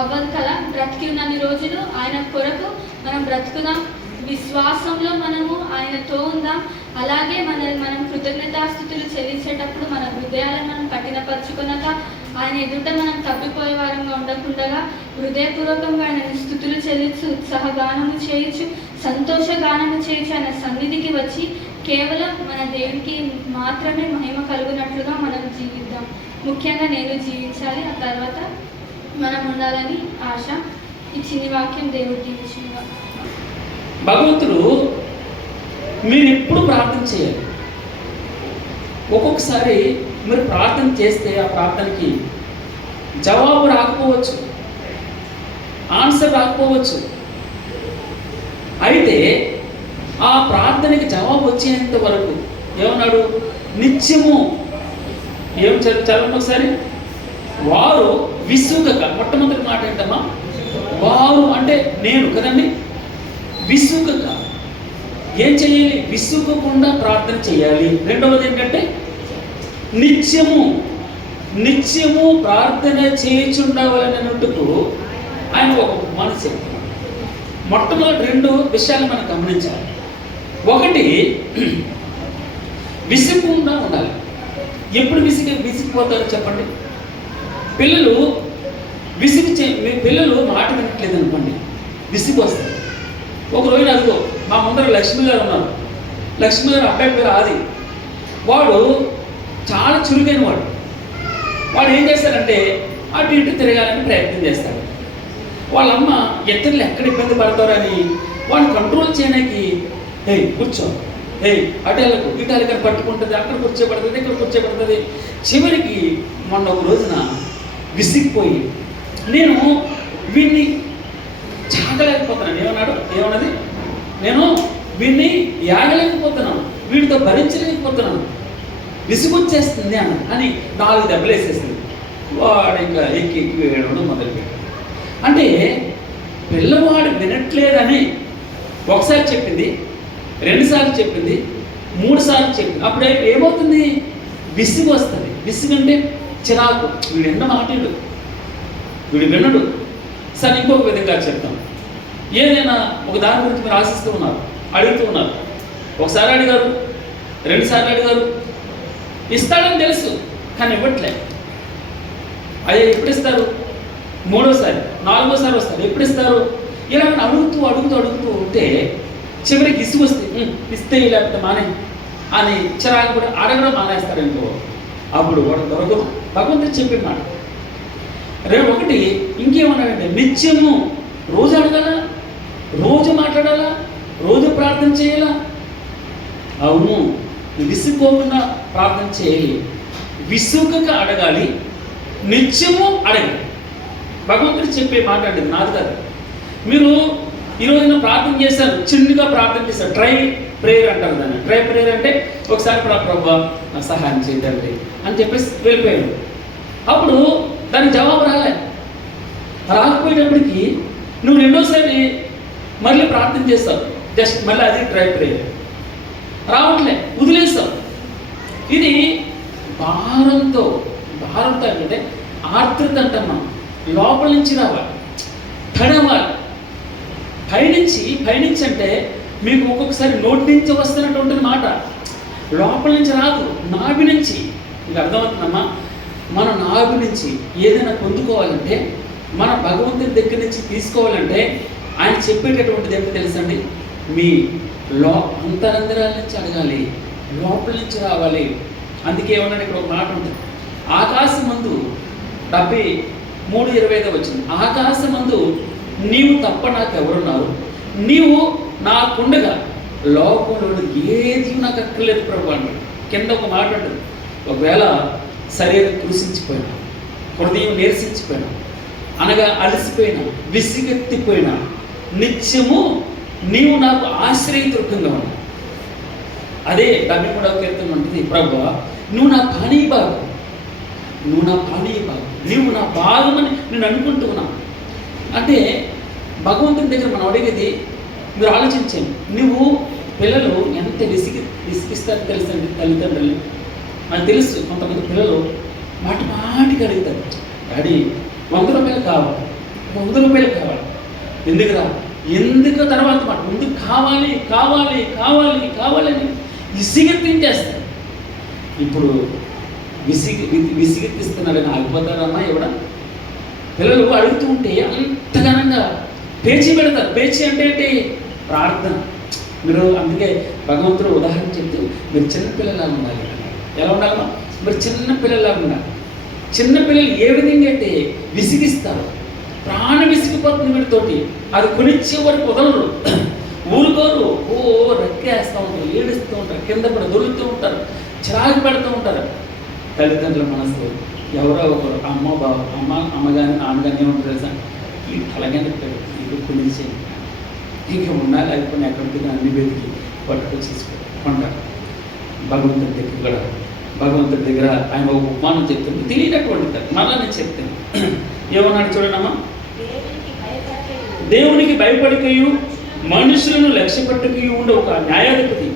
అవ్వదు కదా. బ్రతికి ఉన్నన్ని రోజులు ఆయన కొరకు మనం బ్రతుకుదాం. విశ్వాసంలో మనము ఆయనతో ఉందాం. అలాగే మనం కృతజ్ఞతాస్థుతులు చెల్లించేటప్పుడు మన హృదయాలను మనం కఠినపరచుకున్నాక ఆయన ఎదుట మనం తప్పిపోయే వారంగా ఉండకుండా హృదయపూర్వకంగా ఆయన స్థుతులు చెల్లించు, ఉత్సాహగానము చేయొచ్చు, సంతోషగానము చేయొచ్చు. ఆయన సన్నిధికి వచ్చి కేవలం మన దేవునికి మాత్రమే మహిమ కలుగునట్లుగా మనం జీవిద్దాం. ముఖ్యంగా నేను జీవించాలి, ఆ తర్వాత మనం ఉండాలని ఆశ. ఈ చిన్ని వాక్యం దేవుడు దీవించుగా. భగవంతుడు మీరు ఎప్పుడు ప్రార్థన చేయాలి. ఒక్కొక్కసారి మీరు ప్రార్థన చేస్తే ఆ ప్రార్థనకి జవాబు రాకపోవచ్చు. ఆన్సర్ రాకపోవచ్చు. అయితే ఆ ప్రార్థనకి జవాబు వచ్చేంత వరకు ఏమన్నాడు? నిత్యము ఏం చదవండి ఒకసారి. వారు విసుగక, మొట్టమొదటి మాట ఏంటమ్మా? వారు అంటే నేను కదండి. విసుగక ఏం చేయాలి? విసుగకుండా ప్రార్థన చేయాలి. రెండవది ఏంటంటే నిత్యము నిత్యము ప్రార్థన చేయుచుండవలనట్టుకు ఆయన ఒక మనసు చెప్తున్నాడు. మొట్టమొదటి 2 విషయాలు మనం గమనించాలి. ఒకటి, విసుగకుండా ఉండాలి. ఎప్పుడు విసిగిపోతారో చెప్పండి. పిల్లలు పిల్లలు మాట వినట్లేదు అనుకోండి, విసిగి వస్తారు. ఒక రోజున అదిగో మా ముందర లక్ష్మి గారు ఉన్నారు. లక్ష్మి గారు అబ్బాయి పేరు ఆది. వాడు చాలా చురుకైన వాడు ఏం చేస్తాడంటే అటు ఇటు తిరగాలని ప్రయత్నం చేస్తాడు. వాళ్ళమ్మ ఇతరులు ఎక్కడ ఇబ్బంది పడతారని వాడిని కంట్రోల్ చేయడానికి కూర్చో, అటు వెళ్ళకు ఇటు వెళ్ళకని పట్టుకుంటుంది, అక్కడ కూర్చోబడుతుంది, ఇక్కడ కూర్చోబడుతుంది. చివరికి మొన్న ఒక రోజున విసిగిపోయి నేను వీడిని చాగలేకపోతున్నాను. ఏమన్నది? నేను వీడిని యాగలేకపోతున్నాను, వీడితో భరించలేకపోతున్నాను, విసుగొచ్చేస్తుంది అని 4 దెబ్బలు వేసేసింది. వాడు ఇంకా ఎక్కి వేయడం మొదలుపెట్టాడు. అంటే పిల్లవాడు వినట్లేదని ఒకసారి చెప్పింది, 2 సార్లు చెప్పింది, 3 సార్లు చెప్పింది. అప్పుడు ఏమవుతుంది? విసుగు వస్తుంది. విసుగు అంటే చిరాకు. వీడు ఎన్న మాట్లాడు, వీడు వినడు. సరే ఇంకొక విధంగా చెప్తాం. ఏదైనా ఒక దాని గురించి మీరు ఆశిస్తూ ఉన్నారు, అడుగుతూ ఉన్నారు. ఒకసారి అడిగారు, 2 సార్లు అడిగారు, ఇస్తాడని తెలుసు కానీ ఇవ్వట్లే. అయ్యా ఎప్పుడు ఇస్తారు? 3వసారి 4వసారి వస్తారు, ఎప్పుడు ఇస్తారు? ఇలా అడుగుతూ ఉంటే చివరికి ఇసుగు వస్తే ఇస్తే లేకపోతే మానే అని చిరాకు కూడా అడగడం మానేస్తారు. అప్పుడు వాడు దొరకదు. భగవంతుడు చెప్పిన మాట. ఒకటి ఇంకేమన్నాడంటే నిత్యము రోజు అడగాల, రోజు మాట్లాడాలా, రోజు ప్రార్థన చేయాలా. అవును, విసుక్కోకుండా ప్రార్థన చేయాలి, విసుగక అడగాలి, నిత్యము అడగాలి. భగవంతుడు చెప్పే మాట అండి, నాది కాదు. మీరు ఈరోజున ప్రార్థన చేశారు, చిన్నగా ప్రార్థన చేశారు, ట్రై ప్రేయర్ అంటారు దాన్ని. ట్రై ప్రేయర్ అంటే ఒకసారి ప్రభువా నాకు సహాయం చేయండి అని చెప్పేసి వెళ్ళిపోయాడు. అప్పుడు దానికి జవాబు రాకపోయేటప్పటికి నువ్వు 2వసారి మళ్ళీ ప్రార్థన చేస్తావు, జస్ట్ మళ్ళీ అది ట్రై ప్రేయర్ రావట్లే, వదిలేస్తావు. ఇది భారంతో అంటే ఆర్ద్రత అంటమ్మా, లోపల నుంచి రావాలి, తడవాలి. పైనుంచి అంటే మీకు ఒక్కొక్కసారి నోటి నుంచి వస్తున్నటువంటి మాట, లోపల నుంచి రాదు, నాభి నుంచి. మీకు అర్థమవుతుందమ్మా? మన నాభి నుంచి ఏదైనా పొందుకోవాలంటే, మన భగవంతుని దగ్గర నుంచి తీసుకోవాలంటే ఆయన చెప్పేటటువంటిది ఏంటో తెలుసండి? మీ అంతరంధ్రాల నుంచి అడగాలి, లోపల నుంచి రావాలి. అందుకే ఏమన్నాడు ఇక్కడ ఒక మాట ఉంటుంది, ఆకాశమందు 73:25 వచ్చింది. ఆకాశమందు నీవు తప్ప నాకు ఎవరున్నారు, నీవు నాకుండగా లోకంలో ఏది నాకు అక్కర్లేదు ప్రభు అంటాడు. కింద ఒక మాట ఉంటుంది, ఒకవేళ శరీరం కృషించిపోయినా, హృదయం నీరసించిపోయినా, అనగా అలసిపోయినా, విసిగెత్తిపోయినా, నిత్యము నీవు నాకు ఆశ్రయదుర్గంగా ఉన్నావు. అదే 73వ కీర్తన ఉంటుంది, ప్రభువా నువ్వు నా పానీయ భాగం, నువ్వు నా భాగమని నేను అనుకుంటూ ఉన్నాను. అంటే భగవంతుని దగ్గర మనం అడిగేది, మీరు ఆలోచించండి, నువ్వు పిల్లలు ఎంత విసిగిస్తారో తెలుసండి తల్లిదండ్రులు. నాకు తెలుసు కొంతమంది పిల్లలు మాటికి అడుగుతారు, డాడీ 100 రూపాయలు కావాలి, 100 రూపాయలు కావాలి. ఎందుకు తర్వాత మాట ముందు కావాలని విసిగెత్తించేస్తారు. ఇప్పుడు విసిగెత్తిస్తున్నారని ఆగిపోతారమ్మా ఎవడా? పిల్లలు అడుగుతూ ఉంటే అంతగానంగా పేచీ పెడతారు. పేచీ అంటే ఏంటి? ప్రార్థన. మీరు అందుకే భగవంతుడు ఉదాహరణ చెప్తూ మీరు చిన్నపిల్లలాగా ఉండాలి. ఎలా ఉండాలమ్మా? మీరు చిన్నపిల్లలాగా ఉండాలి. చిన్నపిల్లలు ఏ విధంగా అయితే విసిగిస్తారు, ప్రాణ విసిగిపోతుంది వీటితోటి, అది కొనిచ్చే వరకు వదలరు, ఊరుకోరు, రెక్కేస్తూ ఉంటారు, ఏడుస్తూ ఉంటారు, కింద పడి దొరుకుతూ ఉంటారు, చిరాకు పెడుతూ ఉంటారు. తల్లిదండ్రుల మనసు ఎవరో ఒకరు అమ్మ కానీ నాన్న కానీ ఏమంటారు తెలుసా? ఈ తలగని కొనిసి ఇంకా ఉన్నా లేకపోతే ఎక్కడికి అన్ని వెతికి పట్టుకొచ్చేసి కొంటారు. భగవంతుడి దగ్గర కూడా భగవంతుడి దగ్గర ఆయన ఒక ఉపమానం చెప్తుంది, తెలియనటువంటి మళ్ళా నేను చెప్తాను. ఏమన్నాడు చూడనమ్మా, దేవునికి భయపడికయు మనుషులను లక్ష్య పట్టుకయు ఉండే ఒక న్యాయాధిపతి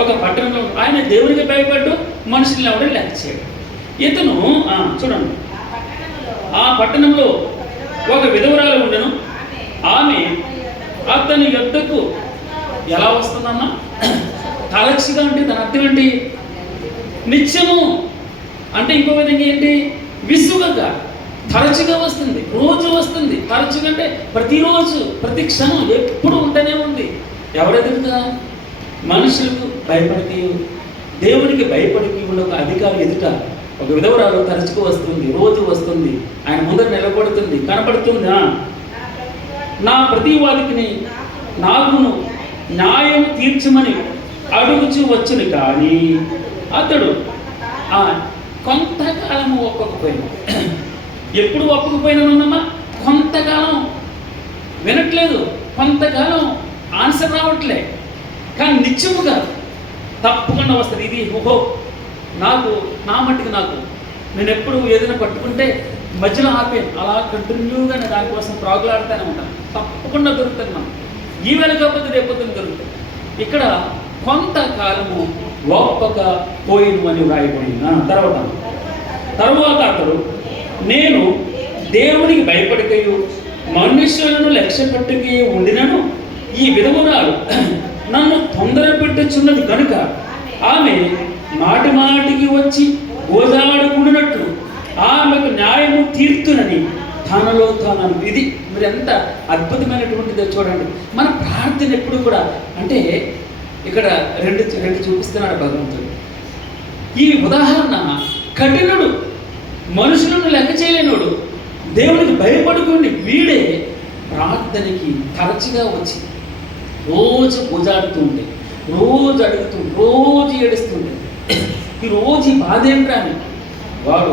ఒక పట్టణంలో, ఆయన దేవునికి భయపడ్డు మనుషులను ఎవడో లెక్క చేయడు. ఇతను చూడండి, ఆ పట్టణంలో ఒక విధవరాలు ఉండను, ఆమె అతని యొద్దకు ఎలా వస్తుందమ్మా, తరచుగా అంటే దాని అర్థం ఏంటి, నిత్యము అంటే ఇంకో విధంగా ఏంటి, విసుగగా తరచుగా వస్తుంది, రోజు వస్తుంది. తరచుగా అంటే ప్రతిరోజు ప్రతి క్షణం ఎప్పుడు ఉంటూనే ఉంది. ఎవరెదురుగా, మనుషులకు భయపడికి దేవునికి భయపడికి ఉన్న ఒక అధికారి ఎదుట ఒక విధవరాలు తరచుగా వస్తుంది, రోజు వస్తుంది, ఆయన ముందర నిలబడుతుంది, కనపడుతుందా, నా ప్రతివాదికి నాకును న్యాయం తీర్చమని అడుగుచూ వచ్చును. కానీ అతడు కొంతకాలము ఒప్పుకపోయినా, ఎప్పుడు ఒప్పుకపోయినానమ్మా, కొంతకాలం వినట్లేదు, కొంతకాలం ఆన్సర్ రావట్లే, కానీ నిత్యముగా తప్పకుండా వస్తుంది. ఇది ఓహో నాకు నా మట్టికి నాకు నేను ఎప్పుడు ఏదైనా పట్టుకుంటే మధ్యలో ఆపేను, అలా కంటిన్యూగా నేను దానికోసం ప్రాగులాడుతూనే ఉంటాను, తప్పకుండా దొరుకుతుంది. మనం ఈవేళ కాకపోతే రేపొద్దున దొరుకుతుంది. ఇక్కడ కొంతకాలము ఒప్పక పోయిను అని వ్రాయబడిన తర్వాత అతడు నేను దేవునికి భయపడికయు మనుష్యులను లక్ష్య పట్టుకి ఉండినను ఈ విధమురాలు నన్ను తొందర పెట్టుచున్నది కనుక ఆమె మాటి మాటికి వచ్చి ఓదాడుకున్నట్లు ఆమెకు న్యాయము తీర్తునని తనలో తాను. ఇది మరి ఎంత అద్భుతమైనటువంటిదో చూడండి. మన ప్రార్థన ఎప్పుడు కూడా అంటే ఇక్కడ రెండు చూపిస్తున్నాడు భగవంతుడు. ఈ ఉదాహరణ కఠినుడు, మనుషులను లెక్క చేయలేనుడు, దేవునికి భయపడుకుని వీడే ప్రార్థనకి తరచుగా వచ్చి రోజు పూజాడుతూ ఉంటే, రోజు అడుగుతూ, రోజు ఏడుస్తుంటే, ఈ రోజు ఈ బాధ ఏంట్రా అని వాడు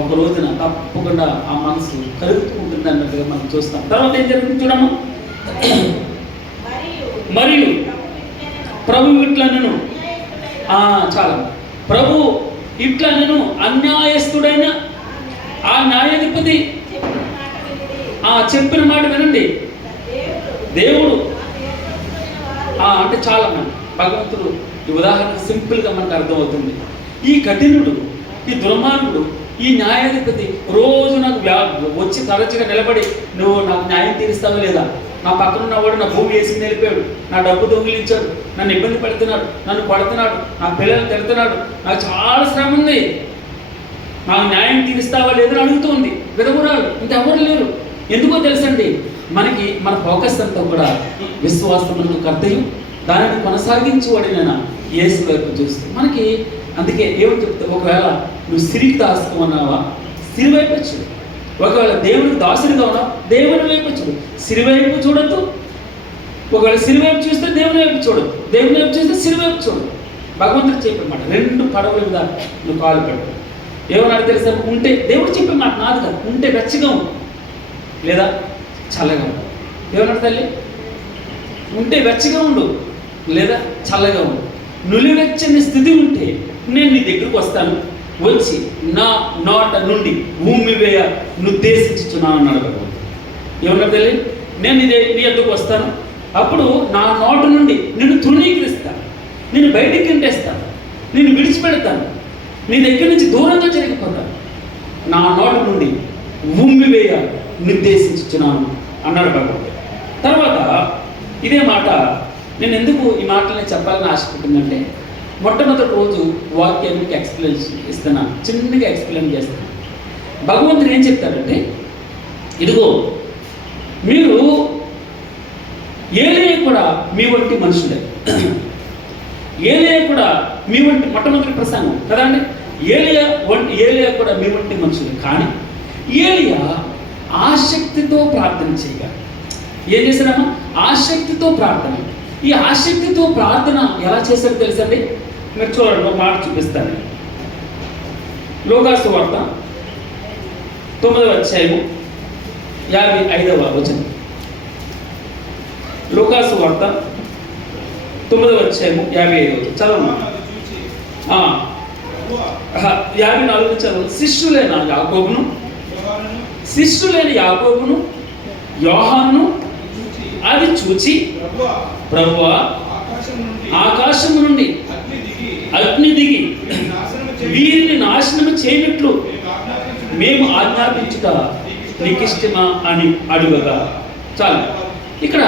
ఒక రోజున తప్పకుండా ఆ మనసు కలుగుతూ ఉంటుంది అన్నట్టుగా మనం చూస్తాం. తర్వాత ఏం జరుగుతుంది చూడము, మరియు ప్రభు ఇట్లా నేను చాలా ప్రభు ఇట్లా నేను అన్యాయస్తుడైన ఆ న్యాయాధిపతి చెప్పిన మాట వినండి. దేవుడు అంటే చాలా మంది భగవంతుడు ఈ ఉదాహరణ సింపుల్గా మనకు అర్థమవుతుంది. ఈ కఠినుడు, ఈ దుర్మార్గుడు, ఈ న్యాయాధిపతి రోజు నాకు వచ్చి తరచుగా నిలబడి నువ్వు నాకు న్యాయం తీరుస్తావా లేదా, నా పక్కన ఉన్నవాడు నా భూమి వేసుకుని వెళ్ళిపోయాడు, నా డబ్బు దొంగిలించాడు, నన్ను ఇబ్బంది పెడుతున్నాడు, నన్ను కొడుతున్నాడు, నా పిల్లలు తిడుతున్నాడు, నాకు చాలా శ్రమ ఉంది, నాకు న్యాయం తీరుస్తావా లేదని అడుగుతుంది విధవురాలు. ఇంకెవరు లేరు. ఎందుకో తెలుసండి, మనకి మన ఫోకస్ అంతా కూడా విశ్వాసములకు కర్తయు దానిని కొనసాగించువాడిన యేసు వైపు చూస్తే మనకి. అందుకే ఏమని చెప్తే, ఒకవేళ నువ్వు సిరికి దాస్తూ ఉన్నావా, సిరి వైపు చూడు. ఒకవేళ దేవునికి దాసుడిగా ఉన్నావు, దేవుని వైపు చూడు, సిరి వైపు చూడద్దు. ఒకవేళ సిరి వైపు చూస్తే దేవుని వైపు చూడద్దు, దేవుని వైపు చూస్తే సిరి వైపు చూడదు. భగవంతుడు చెప్పే మాట, రెండు పడవల మీద నువ్వు కాలు పెట్టు. ఏమన్నాడు తెలుసా, ఉంటే దేవుడు చెప్పే మాట నాది కాదు, ఉంటే వెచ్చగా ఉండు లేదా చల్లగా ఉండు. ఏమన్నాడు తల్లి, ఉంటే వెచ్చగా ఉండు లేదా చల్లగా ఉండు. నులివెచ్చని స్థితి ఉంటే నేను నీ దగ్గరకు వస్తాను, వచ్చి నా నోట నుండి భూమి వేయ నుద్దేశించుచున్నాను అన్నాడు భగవంతుడు. ఏమన్నాడు తల్లి, నేను నీ ఎద్దుకు వస్తాను, అప్పుడు నా నోట నుండి నిన్ను తృణీకరిస్తాను, నేను బయటికి గెంటేస్తాను, నేను విడిచిపెడతాను, నీ దగ్గర నుంచి దూరంగా జరిగిపోతాను, నా నోట నుండి భూమి వేయ నిర్దేశించుచున్నాను అన్నాడు భగవంతుడు. తర్వాత ఇదే మాట నేను ఎందుకు ఈ మాటలని చెప్పాలని ఆశపడుతుందంటే, మొట్టమొదటి రోజు వాక్యానికి ఎక్స్ప్లెనేషన్ ఇస్తున్నాను, చిన్నగా ఎక్స్ప్లెయిన్ చేస్తాను. భగవంతుడు ఏం చెప్తారంటే, ఇదిగో మీరు ఏలియా కూడా మీ వంటి మనుషులే, ఏలియా కూడా మీ వంటి, మొట్టమొదటి ప్రసంగం కదండి, ఏలియా కూడా మీ వంటి మనుషులే. కానీ ఏలియా ఆసక్తితో ప్రార్థన చేయగా ఏం చేశారమ్మా, ఆసక్తితో ప్రార్థన. ఈ ఆసక్తితో ప్రార్థన ఎలా చేశారో తెలుసండి, మీరు చూడండి, ఒక మాట చూపిస్తాను. లోకాసు వార్త 9వ అధ్యాయము 55వ వచనం. లూకాసు వార్త 9వ అధ్యాయము 55 చదవండి. 54 చదవండి. శిష్యులైన యాకోబును యోహానును అది చూచి ప్రభువా ఆకాశము నుండి అగ్ని దిగి వీరిని నాశనము చేయనట్లు మేము ఆజ్ఞాపించుట నీకిష్టమా అని అడుగగా. చాలు. ఇక్కడ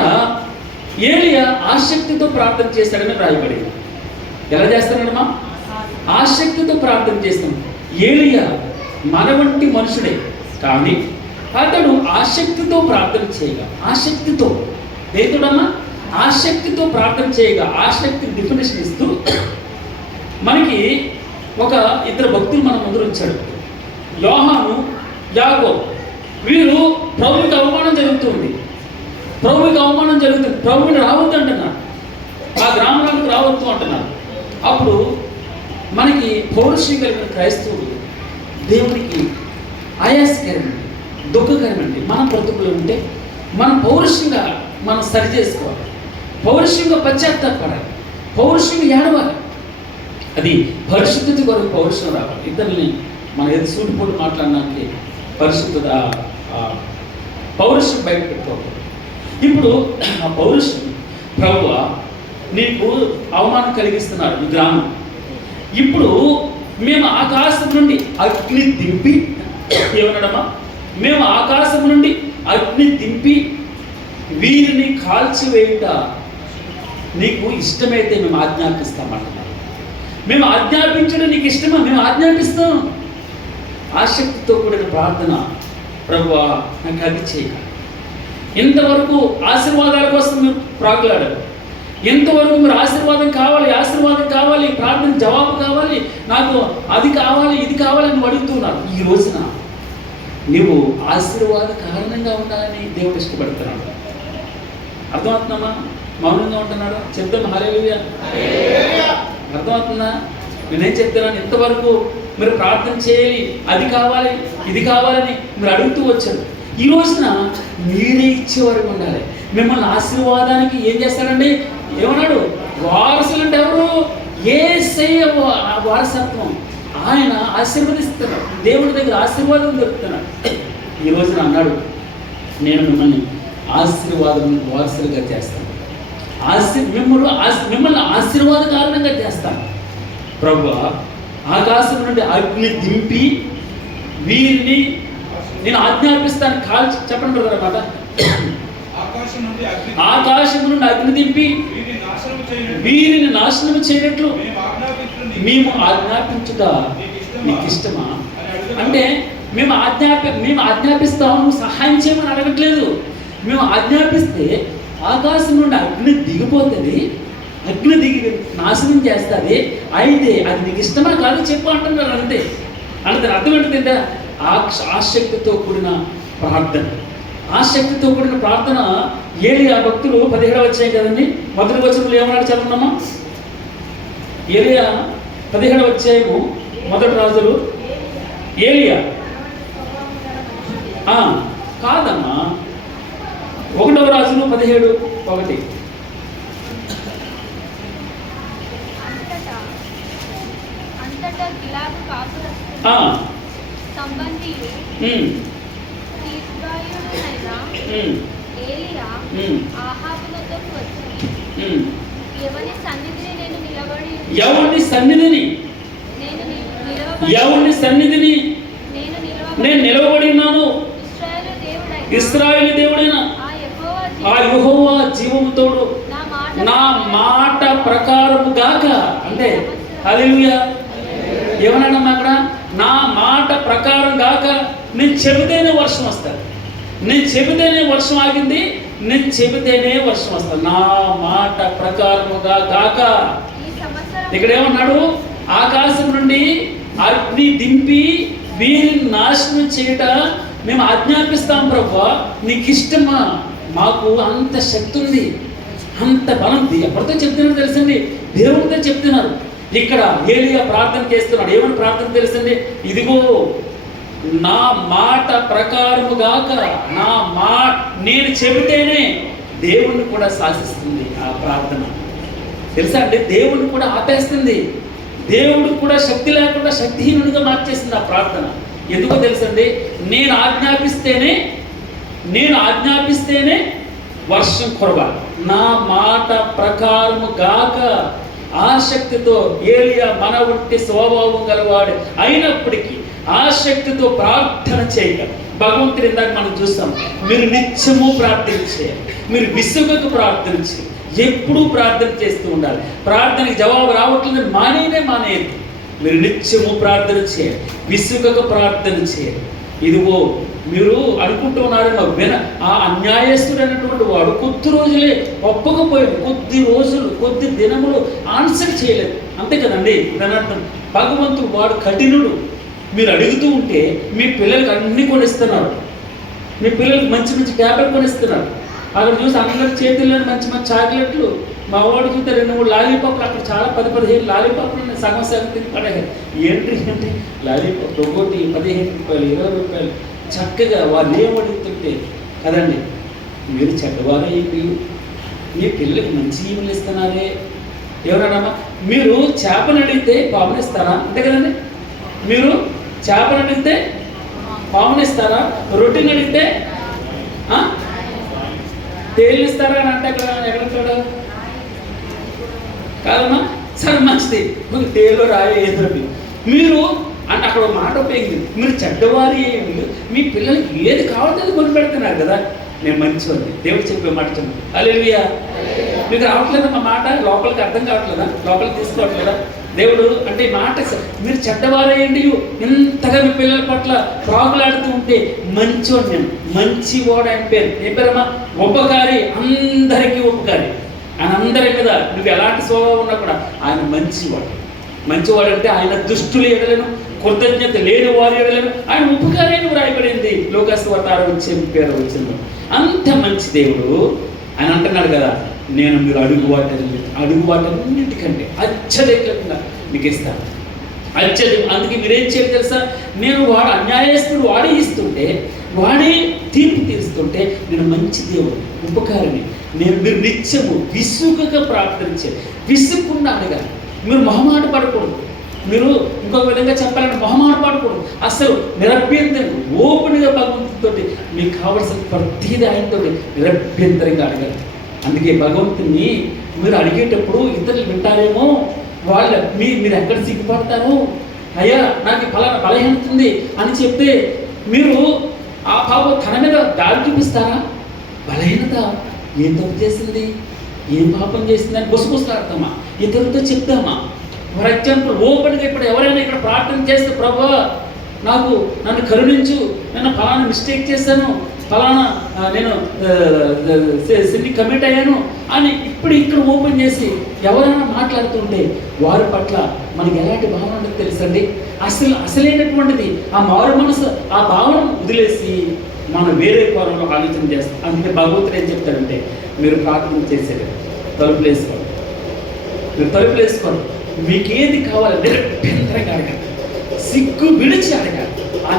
ఏలియా ఆసక్తితో ప్రార్థన చేశాడని రాయబడింది. ఎలా చేస్తాడమ్మా? ఆసక్తితో ప్రార్థన చేస్తాం. ఏలియా మన వంటి మనుషుడే, కానీ అతడు ఆసక్తితో ప్రార్థన చేయగా, ఆసక్తితో దేవుడమ్మా ఆసక్తితో ప్రార్థన చేయగా, ఆసక్తి డెఫినేషన్ ఇస్తూ మనకి ఒక ఇద్దరు భక్తులు మన ముందు ఉంచాడు. యోహాను, యాకోబు. వీరు ప్రభువుకి అవమానం జరుగుతుంది. ప్రభువుని రావద్దు అంటున్నారు. ఆ గ్రామాలకు రావద్దు అంటున్నారు. అప్పుడు మనకి పౌరుషం కలిగిన క్రైస్తవులు దేవునికి ఆయాసకరమండి, దుఃఖకరమండి. మనం బ్రతుకులు ఉంటే మనం పౌరుషంగా మనం సరి చేసుకోవాలి, పౌరుషంగా పశ్చాత్తాపడాలి, పౌరుషంగా ఏడవాలి. అది పరిశుద్ధత కొరకు పౌరుషం రావాలి. ఇద్దరిని మన ఏది సూటిపోటు మాట్లాడడానికి పరిశుద్ధత పౌరుషం బయట పెట్టుకోవాలి. ఇప్పుడు ఆ పౌరుషం ప్రభువా నీకు అవమానం కలిగిస్తున్నారు ఈ గ్రామం. ఇప్పుడు మేము ఆకాశం నుండి అగ్ని దింపి ఏమన్నాడమ్మా? మేము ఆకాశం నుండి అగ్ని దింపి వీరిని కాల్చివేయుట నీకు ఇష్టమైతే మేము ఆజ్ఞాపిస్తామంటున్నాం. మేము ఆజ్ఞాపించడం నీకు ఇష్టమా? మేము ఆజ్ఞాపిస్తాం. ఆసక్తితో కూడిన ప్రార్థన ప్రభువా నాకు అది చేయక. ఇంతవరకు ఆశీర్వాదాల కోసం మీరు ప్రాకులాడారు. ఎంతవరకు మీరు ఆశీర్వాదం కావాలి, ప్రార్థన జవాబు కావాలి, నాకు అది కావాలి, ఇది కావాలని నువ్వు అడుగుతున్నావు. ఈ రోజున నువ్వు ఆశీర్వాద కారణంగా ఉండాలని దేవుడు ఇష్టపడుతున్నాడు. అర్థమవుతుందమ్మా? మౌనంగా ఉంటున్నాడు. చెప్తాను హల్లెలూయా. అర్థమవుతుందా? నేనేం చెప్తున్నాను? ఇంతవరకు మీరు ప్రార్థన చేయాలి, అది కావాలి, ఇది కావాలని మీరు అడుగుతూ వచ్చారు. ఈ రోజున మీరే ఇచ్చేవారు ఉండాలి. మిమ్మల్ని ఆశీర్వాదానికి ఏం చేస్తారండి? ఏమన్నాడు? వారసులు అంటే ఎవరు? యేసయ్య వారసత్వం. ఆయన ఆశీర్వదిస్తున్నాడు. దేవుడి దగ్గర ఆశీర్వాదం దొరుకుతున్నాడు. ఈ రోజున అన్నాడు, నేను మిమ్మల్ని ఆశీర్వాదం వారసులుగా చేస్తాను, మిమ్మల్ని ఆశీర్వాద కారణంగా చేస్తాను. ప్రభువా ఆకాశం నుండి అగ్ని దింపి వీరిని నేను ఆజ్ఞాపిస్తాను. కాల్చి చెప్పండి బ్రదర్ అన్నమాట. ఆకాశం నుండి అగ్ని దింపి వీరిని నాశనం చేయనట్లు మేము ఆజ్ఞాపించుట నీకు ఇష్టమా? అంటే మేము ఆజ్ఞాపిస్తాము, నువ్వు సహాయం చేయమని అడగట్లేదు. మేము ఆజ్ఞాపిస్తే ఆకాశం నుండి అగ్ని దిగిపోతుంది, అగ్ని దిగి నాశనం చేస్తుంది. అయితే అది నీకు ఇష్టమా కాదు చెప్పు అంటున్నారు. అంతే. అంటే అర్థం ఏంటంటే ఆసక్తితో కూడిన ప్రార్థన. ఆసక్తితో కూడిన ప్రార్థన. ఏలియా భక్తులు 17వ అధ్యాయం కదండి, మొదటి వచనంలో ఏమన్నాడు చదవమ్మా? ఏలియా 17వ అధ్యాయము మొదటి రాజులు. ఏలియా కాదమ్మా, 1వ రాజులు 17:1. ఎవరి సన్నిధిని నేను నిలబడి ఉన్నాను? ఇశ్రాయేలు దేవుడైన ఆ యెహోవా జీవముతోడు నా మాట ప్రకారము గాక. అంటే హల్లెలూయా. ఏమన్నాడమ్మా అక్కడ? నా మాట ప్రకారం గాక. నేను చెబితేనే వర్షం వస్తుంది, నేను చెబితేనే వర్షం ఆగింది, నేను చెబితేనే వర్షం వస్తుంది. నా మాట ప్రకారముగా గాక. ఇక్కడ ఏమన్నాడు? ఆకాశం నుండి అగ్ని దింపి వీరిని నాశనం చేయట మేము ఆజ్ఞాపిస్తాం ప్రభువా, నీకు ఇష్టమా? మాకు అంత శక్తి ఉంది, అంత బలం. ఎవరితో చెప్తున్నారు తెలుసండి? దేవుడితో చెప్తున్నారు. ఇక్కడ ఏలియా ప్రార్థన చేస్తున్నాడు. ఏమని ప్రార్థన తెలుసండి? ఇదిగో నా మాట ప్రకారముగాక నేను చెబితేనే దేవుణ్ణి కూడా శాసిస్తుంది ఆ ప్రార్థన. తెలుసా అండి, దేవుణ్ణి కూడా ఆపేస్తుంది. దేవుడికి కూడా శక్తి లేకుండా శక్తిహీనుడిగా మార్చేసింది ఆ ప్రార్థన. ఎందుకో తెలుసండి, నేను ఆజ్ఞాపిస్తేనే వర్షం కురవాలి. నా మాట ప్రకారము గాక ఆసక్తితో ఏలియా మన వంటి స్వభావం గలవాడు అయినప్పటికీ ఆసక్తితో ప్రార్థన చేయక భగవంతుడు ఇందాక మనం చూస్తాం, మీరు నిత్యము ప్రార్థించేయాలి, మీరు విసుగకు ప్రార్థించి ఎప్పుడూ ప్రార్థన చేస్తూ ఉండాలి. ప్రార్థనకి జవాబు రావట్లేదు మానేయదు. మీరు నిత్యము ప్రార్థన చేయాలి, విసుగకు ప్రార్థన చేయాలి. ఇదిగో మీరు అనుకుంటున్నారేమో ఆ అన్యాయస్తుడైనటువంటి వాడు కొద్ది రోజులే ఒప్పకపోయాడు, కొద్ది దినములు ఆన్సర్ చేయలేదు, అంతే కదండి. దాని అర్థం భగవంతుడు వాడు కఠినుడు. మీరు అడుగుతూ ఉంటే మీ పిల్లలకి అన్నీ కొనిస్తున్నారు, మీ పిల్లలకి మంచి మంచి ట్యాబ్లెట్ కొనిస్తున్నారు. అక్కడ చూసి అందరి చేతుల్లో మంచి మంచి చాక్లెట్లు, మా వాడు చూస్తే 2-3 లాలీపాప్లు, అక్కడ చాలా 10-15 లాలీపాప్లు ఉన్నాయి, సగం తిని పడేయాలి. ఏంటి లాలీపాప్ ఒకటి 15 రూపాయలు 20 రూపాయలు. చక్కగా వాళ్ళు ఏమడుగుతుంటే కదండి, మీరు చెడ్డవారే మీ పిల్లలకి మంచి ఈమెయిల్ ఇస్తున్నారే. ఎవరన్నా మీరు చేపను అడిగితే పామునిస్తారా? అంతే కదండి. మీరు చేపను అడిగితే పామునిస్తారా? రొట్టెని అడిగితే తేలిస్తారా అని అంటే ఎక్కడ కాదమ్మా, సరే మంచిది, మీకు తేలు రాయో ఏదో మీరు అంటే అక్కడ మాట ఉపయోగించింది. మీరు చెడ్డవారి మీ పిల్లలకి ఏది కావాలో కొని పెడుతున్నారు కదా. నేను మంచివాడిని, దేవుడు చెప్పే మాట చెప్పండి. హల్లెలూయా. మీకు రావట్లేదా మా మాట? లోపలికి అర్థం కావట్లేదా? లోపలికి తీసుకోవట్లేదా? దేవుడు అంటే మాట మీరు చెడ్డవారేయండి ఇంతగా మీ పిల్లల పట్ల ప్రాకులాడుతూ ఉంటే మంచివాడు, నేను మంచివాడు ఆయన పేరు. ఏ పేరమ్మా? ఉపకారి, అందరికీ ఉపకారి. ఆయన అందరి మీద నువ్వు ఎలాంటి స్వభావం ఉన్నా కూడా ఆయన మంచివాడు అంటే ఆయన దుష్టులు ఎడలేను, కృతజ్ఞత లేని వారు ఎడలేను, ఆయన ఉపకారి అని వ్రాయబడింది లోకాసువార్త 6:37 అంత మంచి దేవుడు. ఆయన అంటున్నాడు కదా, నేను మీరు అడుగు వాటన్నిటికంటే అత్యధికంగా మీకు ఇస్తాను. అందుకే మీరేం చేయాలి తెలుసా? నేను వాడు అన్యాయస్తుడు వాడే ఇస్తుంటే, వాడే తీర్పు తీరుస్తుంటే, నేను మంచి దేవుడు, ఉపకారిని. మీరు నిత్యము విసుగగా ప్రార్థించాలి, విసుగకుండా అడగాలి. మీరు మొహమాట పడకూడదు. మీరు ఇంకొక విధంగా చెప్పాలంటే మొహమాట పడకూడదు. అసలు నిరభ్యంతరంగా ఓపెన్గా భగవంతుడితో మీకు కావలసిన ప్రతిదీ ఆయనతో నిరభ్యంతరంగా అడగాలి. అందుకే భగవంతుని మీరు అడిగేటప్పుడు ఇతరులు వింటారేమో, మీరు ఎక్కడ సిగ్గుపడతారు, అయ్యా నాకు ఫలానా బలహీనత ఉంది అని చెప్తే మీరు ఆ పాపం తన మీద దాడి చూపిస్తారా? బలహీనత ఏం తప్పు చేసింది, ఏం పాపం చేసిందని గుసగుసలాడతామా? ఇతరులతో చెప్తామా? ఫర్ ఎగ్జాంపుల్ ఓపెన్గా ఇప్పుడు ఎవరైనా ఇక్కడ ప్రార్థన చేస్తే, ప్రభువా నన్ను కరుణించు, నేను ఫలానా మిస్టేక్ చేశాను, ఫలానా నేను సిన్ని కమిట్ అయ్యాను అని ఇక్కడ ఓపెన్ చేసి ఎవరైనా మాట్లాడుతుంటే వారి పట్ల మనకి ఎలాంటి భావన ఉంటుందో తెలుసండి. అసలైనటువంటిది ఆ మారు మనసు, ఆ భావన వదిలేసి మనం వేరే కోణంలో ఆలోచన చేస్తాం. అందుకే భగవంతుడు ఏం చెప్తాడంటే, మీరు ప్రార్థన చేసేది తలుపులు వేసుకోండి, మీకేది కావాలి నిరభ్యంతరంగా అడగాలి, సిగ్గు విడిచి అడగాలి. ఆ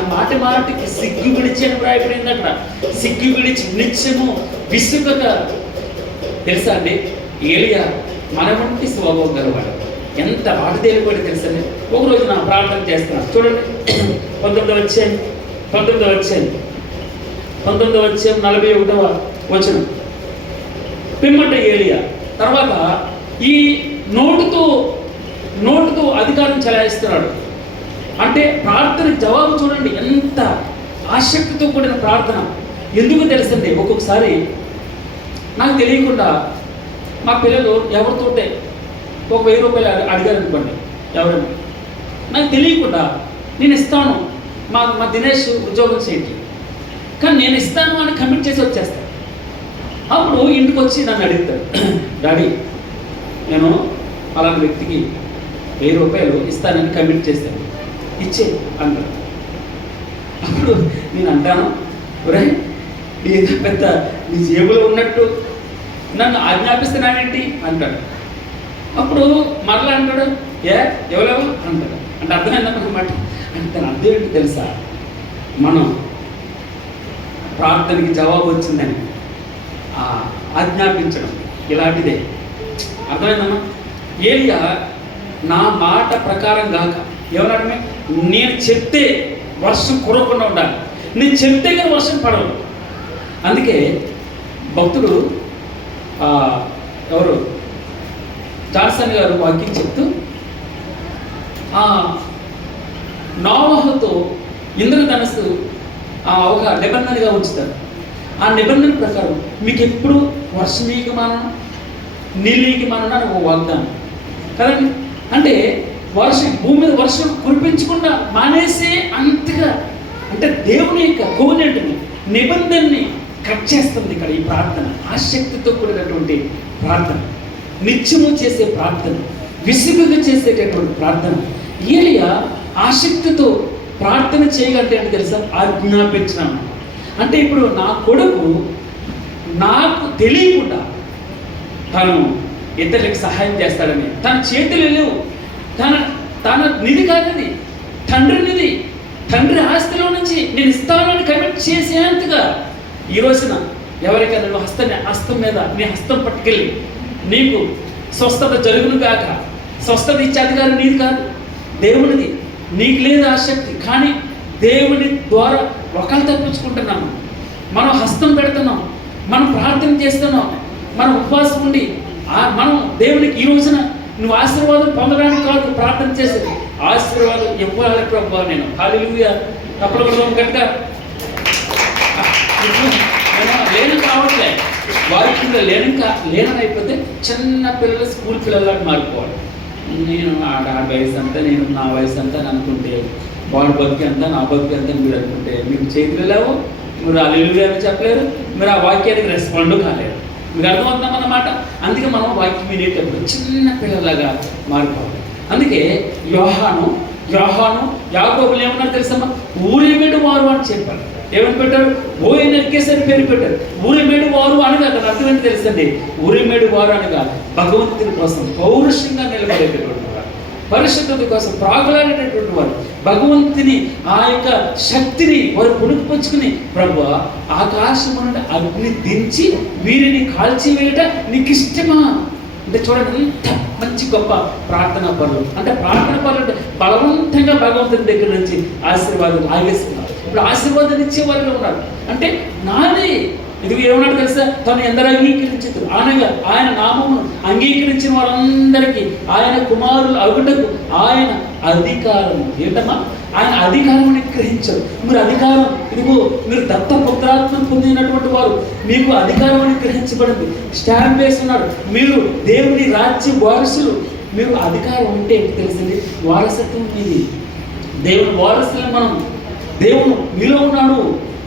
మాటికి సిగ్గు విడిచి అని వ్రాయబడింది అక్కడ. సిగ్గు విడిచి నిత్యము విసుగగా. తెలుసా అండి, ఏలియా మన వంటి స్వభావం గలవాడు, ఎంత వాటిదేలిపోయాడు తెలుసండి. ఒకరోజు నా ప్రార్థన చేస్తున్నాను చూడండి, 19వ అధ్యాయం 41వ పిమ్మట ఏలియా తర్వాత ఈ నోటుతో అధికారం చెలాయిస్తున్నాడు. అంటే ప్రార్థన జవాబు చూడండి, ఎంత ఆసక్తితో కూడిన ప్రార్థన. ఎందుకు తెలుసండి, ఒక్కొక్కసారి నాకు తెలియకుండా మా పిల్లలు ఎవరితోటే ఒక 1000 రూపాయలు అడిగారు అనుకోండి, ఎవరైనా నాకు తెలియకుండా నేను ఇస్తాను. మా దినేష్ ఉద్యోగం చేయట్లేదు, కానీ నేను ఇస్తాను అని కమిట్ చేసి వచ్చేస్తాను. అప్పుడు ఇంటికి వచ్చి నన్ను అడుగుతాడు, డాడీ నేను అలాంటి వ్యక్తికి 1000 రూపాయలు ఇస్తానని కమిట్ చేశాను, ఇచ్చే అంటాడు. అప్పుడు నేను అంటాను, ఒరే ఏదో పెద్ద నీ జేబులో ఉన్నట్టు నన్ను ఆజ్ఞాపిస్తున్నానేంటి అంటాడు. అప్పుడు మరలా అంటాడు, ఎవరెవరు అంటాడు. అంటే అర్థమైందన్నమాట. అంటే తన అర్థం ఏంటి తెలుసా? మనం ప్రార్థనకి జవాబు వచ్చిందని ఆజ్ఞాపించడం ఇలాంటిదే. అర్థమైందమ్మా? ఏలియా నా మాట ప్రకారం కాక, ఎవరడమే నేను చెప్తే వర్షం కురవకుండా ఉండాలి, నేను చెప్తే కానీ వర్షం పడవు. అందుకే భక్తుడు ఎవరు జాన్సన్ గారు వాక్యం చెప్తూ నోవహుతో ఇంద్రధనస్సు ఒక నిబంధనగా ఉంచుతారు. ఆ నిబంధన ప్రకారం మీకు ఎప్పుడు వర్షమీయమానం నీళ్ళీయమానం అని ఒక వాగ్దానం కదండి. అంటే భూమి మీద వర్షం కురిపించకుండా మానేసే అంతగా, అంటే దేవుని యొక్క కోనేటిని నిబంధనని కట్ చేస్తుంది ఇక్కడ ఈ ప్రార్థన. ఆసక్తితో కూడినటువంటి ప్రార్థన, నిత్యము చేసే ప్రార్థన, విసుగుగా చేసేటటువంటి ప్రార్థన. ఏలియా ఆసక్తితో ప్రార్థన చేయగలిగితే అంటే తెలుసా, ఆజ్ఞాపించినాను. అంటే ఇప్పుడు నా కొడుకు నాకు తెలియకుండా తను ఇతరులకు సహాయం చేస్తాడని, తన చేతులు లేవు, తన నిధి కాదది, తండ్రి నిధి, తండ్రి ఆస్తిలో నుంచి నేను ఇస్తానని కమిట్ చేసేంతగా ఈ రోజున ఎవరికైనా నువ్వు హస్తం మీద నీ హస్తం పట్టుకెళ్ళి నీకు స్వస్థత జరుగును కాక, స్వస్థత ఇచ్చే అధికారం నీది కాదు, దేవునిది. నీకు లేదు ఆసక్తి, కానీ దేవుని ద్వారా ఒకళ్ళు తప్పించుకుంటున్నాము. మనం హస్తం పెడుతున్నాం, మనం ప్రార్థన చేస్తున్నాం, మనం ఉపవాసం ఉండి మనం దేవునికి ఈ రోజున నువ్వు ఆశీర్వాదం పొందడానికి కాదు ప్రార్థన చేసేది, ఆశీర్వాదం ఇవ్వాలి ప్రభు. నేను హల్లెలూయా తప్పలు గట్టిగా లేని కావట్లే, వారికి లేనైపోతే చిన్న పిల్లలు స్కూల్ పిల్లలాగా మారిపోవాలి. నేను ఆ వయసు అంతా, నేను నా వయసు అంతా అని అనుకుంటే, వాడు బతికి అంతా నా బతికి అంతా మీరు అనుకుంటే మీకు చేతులు లేవు, మీరు హల్లెలూయా అని చెప్పలేరు, మీరు ఆ వాక్యానికి రెస్పాండ్ కాలేరు. మీకు అర్థమవుతుందన్నమాట. అందుకే మనం వాక్యం వినేటప్పుడు చిన్న పిల్లలాగా మారిపోవాలి. అందుకే యోహాను యాకోబులు ఏమన్నారు తెలుసమ్మా, ఊరిమేడు వారు అని చెప్పారు. ఏమని పెట్టారు? ఓయే నరికేసరి పేరు పెట్టారు. ఊరిమేడు వారు అనగా అక్కడ అర్థం ఏంటి తెలుసండి, ఊరిమేడు వారు అనగా భగవంతుని కోసం పౌరుషంగా నిలబడేటటువంటి వారు, పరిశుద్ధత కోసం ప్రాగులాడేటటువంటి వారు, భగవంతుని ఆ యొక్క శక్తిని వారు పుణుకుపుచ్చుకుని, ప్రభువా ఆకాశం నుండి అగ్ని దించి వీరిని కాల్చివేయట నీకు ఇష్టమా అంటే చూడండి, ఎంత మంచి గొప్ప ప్రార్థనా పనులు. అంటే ప్రార్థన పనులు అంటే బలవంతంగా భగవంతుని దగ్గర నుంచి ఆశీర్వాదం ఆగేస్తున్నారు. ఇప్పుడు ఆశీర్వాదం ఇచ్చేవారుగా ఉన్నారు. అంటే నాది ఇది ఏమన్నాడు తెలుసా, తను ఎందరు అంగీకరించారు అనగా ఆయన నామమును అంగీకరించిన వారందరికీ ఆయన కుమారులు అగుటకు ఆయన అధికారం ఏంటమ్మా, ఆయన అధికారం గ్రహించారు. మీరు అధికారం, ఇదిగో మీరు దత్తపుత్రాత్మ పొందినటువంటి వారు, మీకు అధికారం అని గ్రహించబడింది, స్టాంప్ వేస్తున్నారు, మీరు దేవుని రాజ్య వారసులు. మీరు అధికారం ఉంటే ఏంటి తెలిసింది, వారసత్వం ఇది, దేవుని వారసులు మనం. దేవుడు మీలో ఉన్నాడు,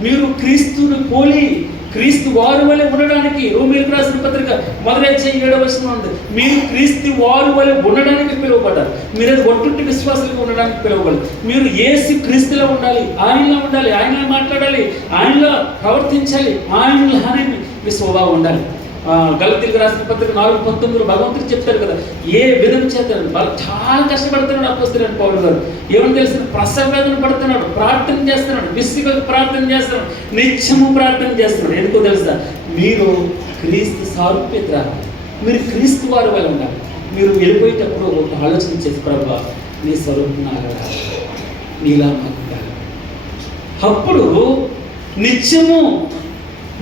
మీరు క్రీస్తుని పోలి క్రీస్తు వారు వలె ఉండడానికి, రోమీయులకు రాసిన పత్రిక 1:7 ఉంది. మీరు క్రీస్తు వారు వలె ఉండడానికి పిలువబడ్డారు. మీరు అది ఒట్టుంటి విశ్వాసాలుగా ఉండడానికి పిలువబడ్డారు. మీరు యేసు క్రీస్తులో ఉండాలి, ఆయనలో ఉండాలి, ఆయనలో మాట్లాడాలి, ఆయనలో ప్రవర్తించాలి, ఆయనలానే మీ స్వభావం ఉండాలి. గలతీయులకు రాసిన పత్రిక 4:19 భగవంతుడు చెప్తారు కదా, ఏ విధం చేస్తాడు, చాలా కష్టపడుతున్నాడు అపోస్తలుడైన పౌలు గారు. ఏమని తెలిసిన ప్రసవ వేదన పడుతున్నాడు, ప్రార్థన చేస్తున్నాడు, విసుగుగా ప్రార్థన చేస్తున్నాడు, నిత్యము ప్రార్థన చేస్తున్నాడు. ఎందుకో తెలుసా, మీరు క్రీస్తు సారూప్యత, మీరు క్రీస్తు వారి వల్ల ఉండాలి. మీరు వెళ్ళిపోయేటప్పుడు ఒక ఆలోచన చేసి, ప్రభువా నీ స్వరూపం నీలా మాట్లాడాలి. అప్పుడు నిత్యము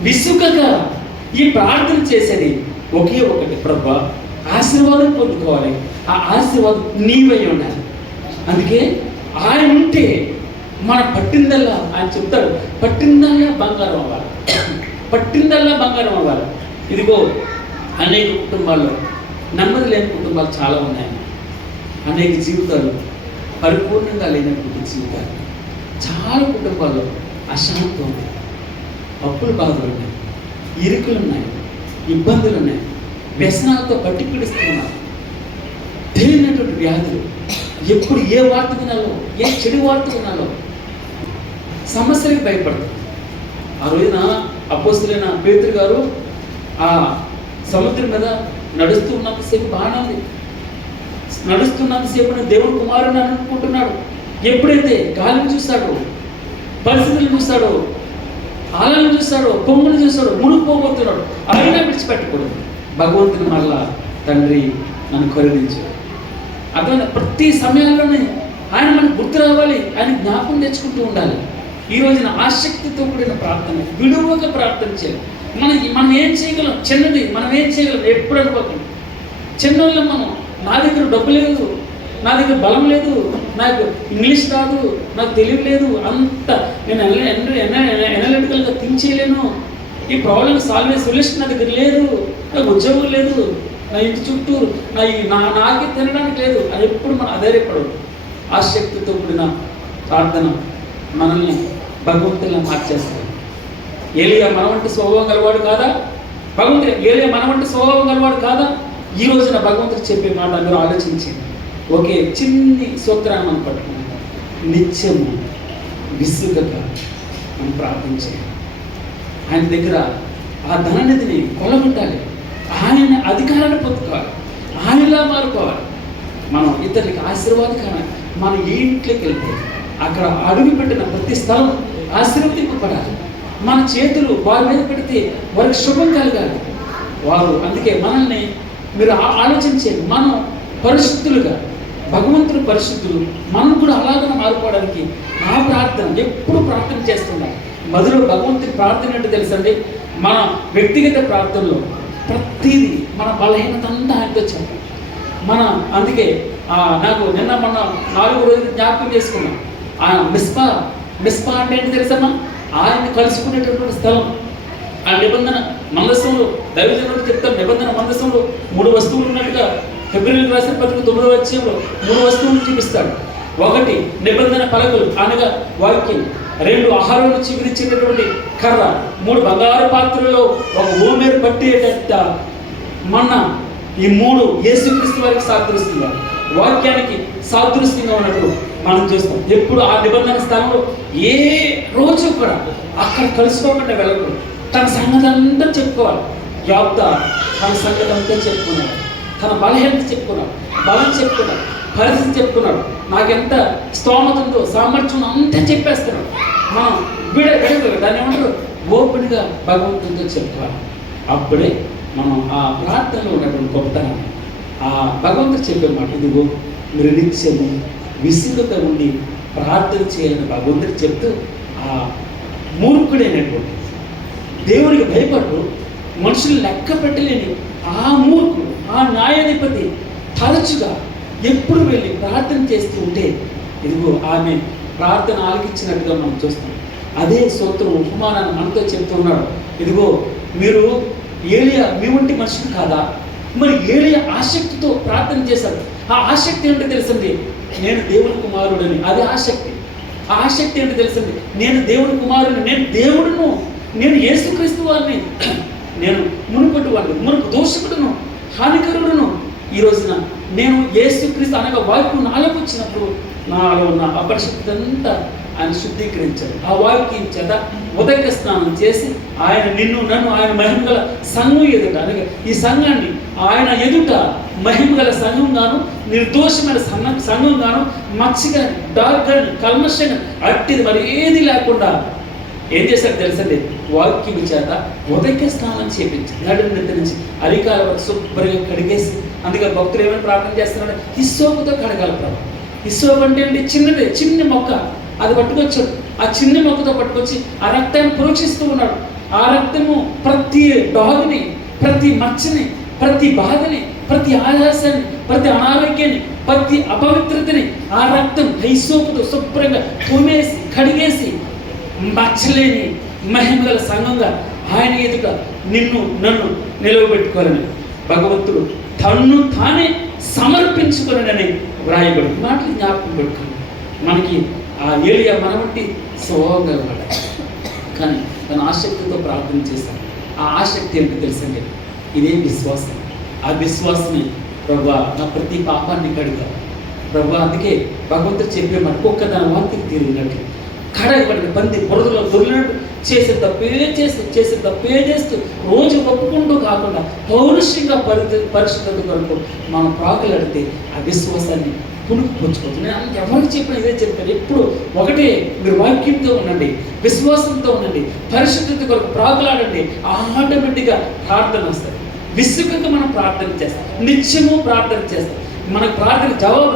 విసుగగా ఈ ప్రార్థన చేసేది ఒకే ఒకటి, ప్రభువా ఆశీర్వాదం పొందుకోవాలి, ఆ ఆశీర్వాదం నీవై ఉండాలి. అందుకే ఆయన ఉంటే మన పట్టిందల్లా, ఆయన చెప్తాడు పట్టిందల్లా బంగారం అవ్వాలి, పట్టిందల్లా బంగారం అవ్వాలి. ఇదిగో అనేక కుటుంబాల్లో నెమ్మది లేని కుటుంబాలు చాలా ఉన్నాయి, అనేక జీవితాలు పరిపూర్ణంగా లేనటువంటి జీవితాలు, చాలా కుటుంబాల్లో అశాంతం ఉన్నాయి, అప్పుల బాధలు ఉన్నాయి, ఇరుకులు ఉన్నాయి, ఇబ్బందులు ఉన్నాయి, వ్యసనాలతో పట్టి పిడుస్తున్నారు, తెలియనటువంటి వ్యాధులు, ఎప్పుడు ఏ వార్త వినాలో, ఏ చెడు వార్త వినాలో సమస్యలకు భయపడతారు. ఆ రోజున అపోస్తలుడైన పేతురు గారు ఆ సముద్రం మీద నడుస్తూ ఉన్నంతసేపు బాగానే ఉంది, నడుస్తున్నంతసేపు దేవుడు కుమారుని అనుకుంటున్నాడు. ఎప్పుడైతే గాలిని చూస్తాడో పరిస్థితులు చూస్తాడు, ఆలను చూస్తాడు, పొంగులు చూస్తాడు, మునిగిపోబోతున్నాడు, అయినా విడిచిపెట్టకూడదు. భగవంతుని మళ్ళా తండ్రి నన్ను కరుణించు. అర్థమైనా ప్రతి సమయాల్లోనే ఆయన మనకు గుర్తు రావాలి, ఆయన జ్ఞాపకం తెచ్చుకుంటూ ఉండాలి. ఈ రోజున ఆసక్తితో కూడిన ప్రార్థన, విడువక ప్రార్థన చేయాలి. మనం ఏం చేయగలం? చిన్నది మనం ఏం చేయగలం? ఎప్పుడు అనుకోకండి చిన్నోళ్ళం మనం. నా దగ్గర డబ్బు లేదు, నా దగ్గర బలం లేదు, నాకు ఇంగ్లీష్ రాదు, నాకు తెలివి లేదు, అంత నేను ఎనలిటికల్గా థింక్ చేయలేను, ఈ ప్రాబ్లమ్ సొల్యూషన్ నా దగ్గర లేదు, నాకు ఉద్యోగం లేదు, నా ఇంటి చుట్టూ నాకే తినడానికి లేదు అని ఎప్పుడు మనం అధైర్యపడదు. ఆసక్తితో కూడిన ప్రార్థన మనల్ని భగవంతుల్ని మార్చేస్తాడు. ఏలియా మన వంటి స్వభావం గలవాడు కాదా? ఏలియా మన వంటి స్వభావం గలవాడు కాదా? ఈ రోజున భగవంతుడు చెప్పే మాట అందరూ ఆలోచించింది. ఒకే చిన్ని సూత్రాన్ని మనం పట్టుకున్నాం. నిత్యము విసుగక మనం ప్రార్థించాలి. ఆయన దగ్గర ఆ ధననిధిని కొలగొట్టాలి, ఆయన అధికారాన్ని పొందుకోవాలి, ఆయనలా మారుకోవాలి. మనం ఇతరులకి ఆశీర్వాదకరం. మనం ఏ ఇంట్లోకి వెళ్తే అక్కడ అడుగు పెట్టిన ప్రతి స్థలం ఆశీర్వదింపబడాలి. మన చేతులు వారి మీద పెడితే వారికి శుభం కలగాలి. వారు అందుకే మనల్ని మీరు ఆలోచించేది, మనం పరిశుద్ధులుగా, భగవంతుడు పరిశుద్ధులు, మనం కూడా అలాగనే మారిపోవడానికి ఆ ప్రార్థన ఎప్పుడు ప్రార్థన చేస్తున్నాం. మొదలు భగవంతుని ప్రార్థన ఏంటో తెలుసండి, మన వ్యక్తిగత ప్రార్థనలో ప్రతిదీ మన బలహీనత అంతా ఆయనతో చెప్పాలి. అందుకే నాకు నిన్న మొన్న 4 రోజులు జ్ఞాపకం చేసుకున్నాం. మిస్పా అంటే ఏంటి తెలుసమ్మా? ఆయన కలుసుకునేటటువంటి స్థలం. ఆ నిబంధన మందసంలో దైవజనుడు చెప్తారు, నిబంధన మందసంలో 3 వస్తువులు ఉన్నట్టుగా ఫిబ్రవరి రాసిన పత్రిక 9వ అధ్యాయంలో 3 వస్తువులు చూపిస్తాడు. 1 నిబంధన పలకలు అనగా వాక్యం, 2 ఆహారం చిగురించేటటువంటి కర్ర, 3 బంగారు పాత్రలో ఒక ఓమేరు పట్టేట మన్నా. ఈ 3 యేసుక్రీస్తు వారికి సాదృశ్యంగా, వాక్యానికి సాదృశ్యంగా ఉన్నట్టు మనం చూస్తాం. ఎప్పుడు ఆ నిబంధన స్థలంలో ఏ రోజు కూడా అక్కడ కలుసుకోకుండా వెళ్ళకూడదు. తన సంగతి అంతా చెప్పుకోవాలి. యోబ్దా తన సంగతి అంతా చెప్పుకున్నాడు, తన బలహీనత చెప్పుకున్నాడు, బలం చెప్పుకున్నాడు, పరిస్థితి చెప్పుకున్నాడు, నాకెంత స్తోమత ఉందో సామర్థ్యం అంతా చెప్పేస్తున్నాడు. మనం దాన్ని ఏమంటారు, ఓపెన్గా భగవంతునితో చెప్పుకోవాలి. అప్పుడే మనం ఆ ప్రార్థనలో ఉన్నటువంటి గొప్పతనాన్ని ఆ భగవంతుడు చెప్పే మాట, ఇదిగో మీరు నిత్యము విసుగుతో ఉండి ప్రార్థన చేయాలని భగవంతుడు చెప్తూ, ఆ మూర్ఖుడైనటువంటి దేవుడికి భయపడు మనుషులు లెక్క పెట్టలేని ఆ మూర్ఖుడు, ఆ న్యాయాధిపతి తరచుగా ఎప్పుడు వెళ్ళి ప్రార్థన చేస్తూ ఉంటే ఇదిగో ఆమె ప్రార్థన ఆలకించినట్టుగా మనం చూస్తాం. అదే సూత్రం ఉపమానాన్ని మనతో చెప్తున్నాడు. ఇదిగో మీరు ఏలియా మీ వంటి మనుషులు కాదా? మరి ఏలియా ఆసక్తితో ప్రార్థన చేశాడు. ఆ ఆసక్తి ఏంటో తెలుసండి, నేను దేవుని కుమారుడని. అది ఆసక్తి. ఆ ఆసక్తి ఏంటో తెలుసండి, నేను దేవుని కుమారుని, నేను దేవుడును, నేను యేసుక్రీస్తు వారిని, నేను మునుపటి వాడిని, మునుపు దోషకుడును, హానికరుడును. ఈ రోజున నేను యేసుక్రీస్తు అనగా వాక్యం నాలోకి వచ్చినప్పుడు నాలో ఉన్న అపరిశుద్ధి అంతా ఆయన శుద్ధీకరించాడు. ఆ వాక్యం చేత ఉదక స్నానం చేసి ఆయన నన్ను ఆయన మహిమగల సంఘం ఎదుట, అనగా ఈ సంఘాన్ని ఆయన ఎదుట మహిమగల సంఘం గాను, నిర్దోషమైన సంఘం గాను, మత్స్య కానీ, డాగ్ కానీ, కల్మషం కానీ అట్టిది మరి ఏది లేకుండా ఏం చేశారు తెలుసండి, వాక్యం చేత ఉదక స్నానం చేపించి నడుము నిద్ర నుంచి అరికాల వరకు శుభ్రంగా కడిగేసి, అందుకే భక్తులు ఏమైనా ప్రార్థన చేస్తున్నాడు, హిస్సోపుతో కడగాలి ప్రభు. హిస్సోపు అంటే ఏంటి? చిన్న మొక్క, అది పట్టుకొచ్చాడు. ఆ చిన్న మొక్కతో పట్టుకొచ్చి ఆ రక్తాన్ని ప్రోక్షిస్తూ ఉన్నాడు. ఆ రక్తము ప్రతి డాగుని, ప్రతి మచ్చని, ప్రతి బాధని, ప్రతి ఆయాసాన్ని, ప్రతి అనారోగ్యాన్ని, ప్రతి అపవిత్రతని ఆ రక్తం హిస్సోపుతో శుభ్రంగా తోమేసి కడిగేసి మచ్చలేని మహిమగల సంఘంగా ఆయన ఎదుట నన్ను నిలవబెట్టుకోవాలని భగవంతుడు తన్ను తానే సమర్పించుకోనని వ్రాయబడి మాటలు జ్ఞాపకం పెట్టుకుని మనకి ఆ ఏలియా మన వంటి స్వభావంగా వాడు, కానీ తన ఆసక్తితో ప్రార్థన చేశాను. ఆ ఆసక్తి ఏంటో తెలుసండి, ఇదే విశ్వాసం. ఆ విశ్వాసమే ప్రభువా నా ప్రతి పాపాన్ని కడుగా ప్రభువా. అందుకే భగవంతుడు చెప్పే మాట, ఒక్క తన వాంతికి తీరినట్టు కడగబడిన పంది బురదలో దొరికినట్టు చేసే తప్పే చేస్తూ రోజు ఒప్పుకుంటూ కాకుండా పౌరుషంగా పరిశుద్ధత కొరకు మనం ప్రాకులాడితే ఆ విశ్వాసాన్ని పుణుకు పుచ్చుకోవచ్చు. నేను ఎవరికి చెప్పిన ఇదే చెప్తాను, ఎప్పుడు ఒకటే, మీరు వాక్యంతో ఉండండి, విశ్వాసంతో ఉండండి, పరిశుద్ధత కొరకు ప్రాకులాడండి, ఆటోమేటిక్గా ప్రార్థన వస్తుంది. విసుగుగా మనం ప్రార్థన చేస్తాం, నిత్యము ప్రార్థన చేస్తాం. మన ప్రార్థన జవాబు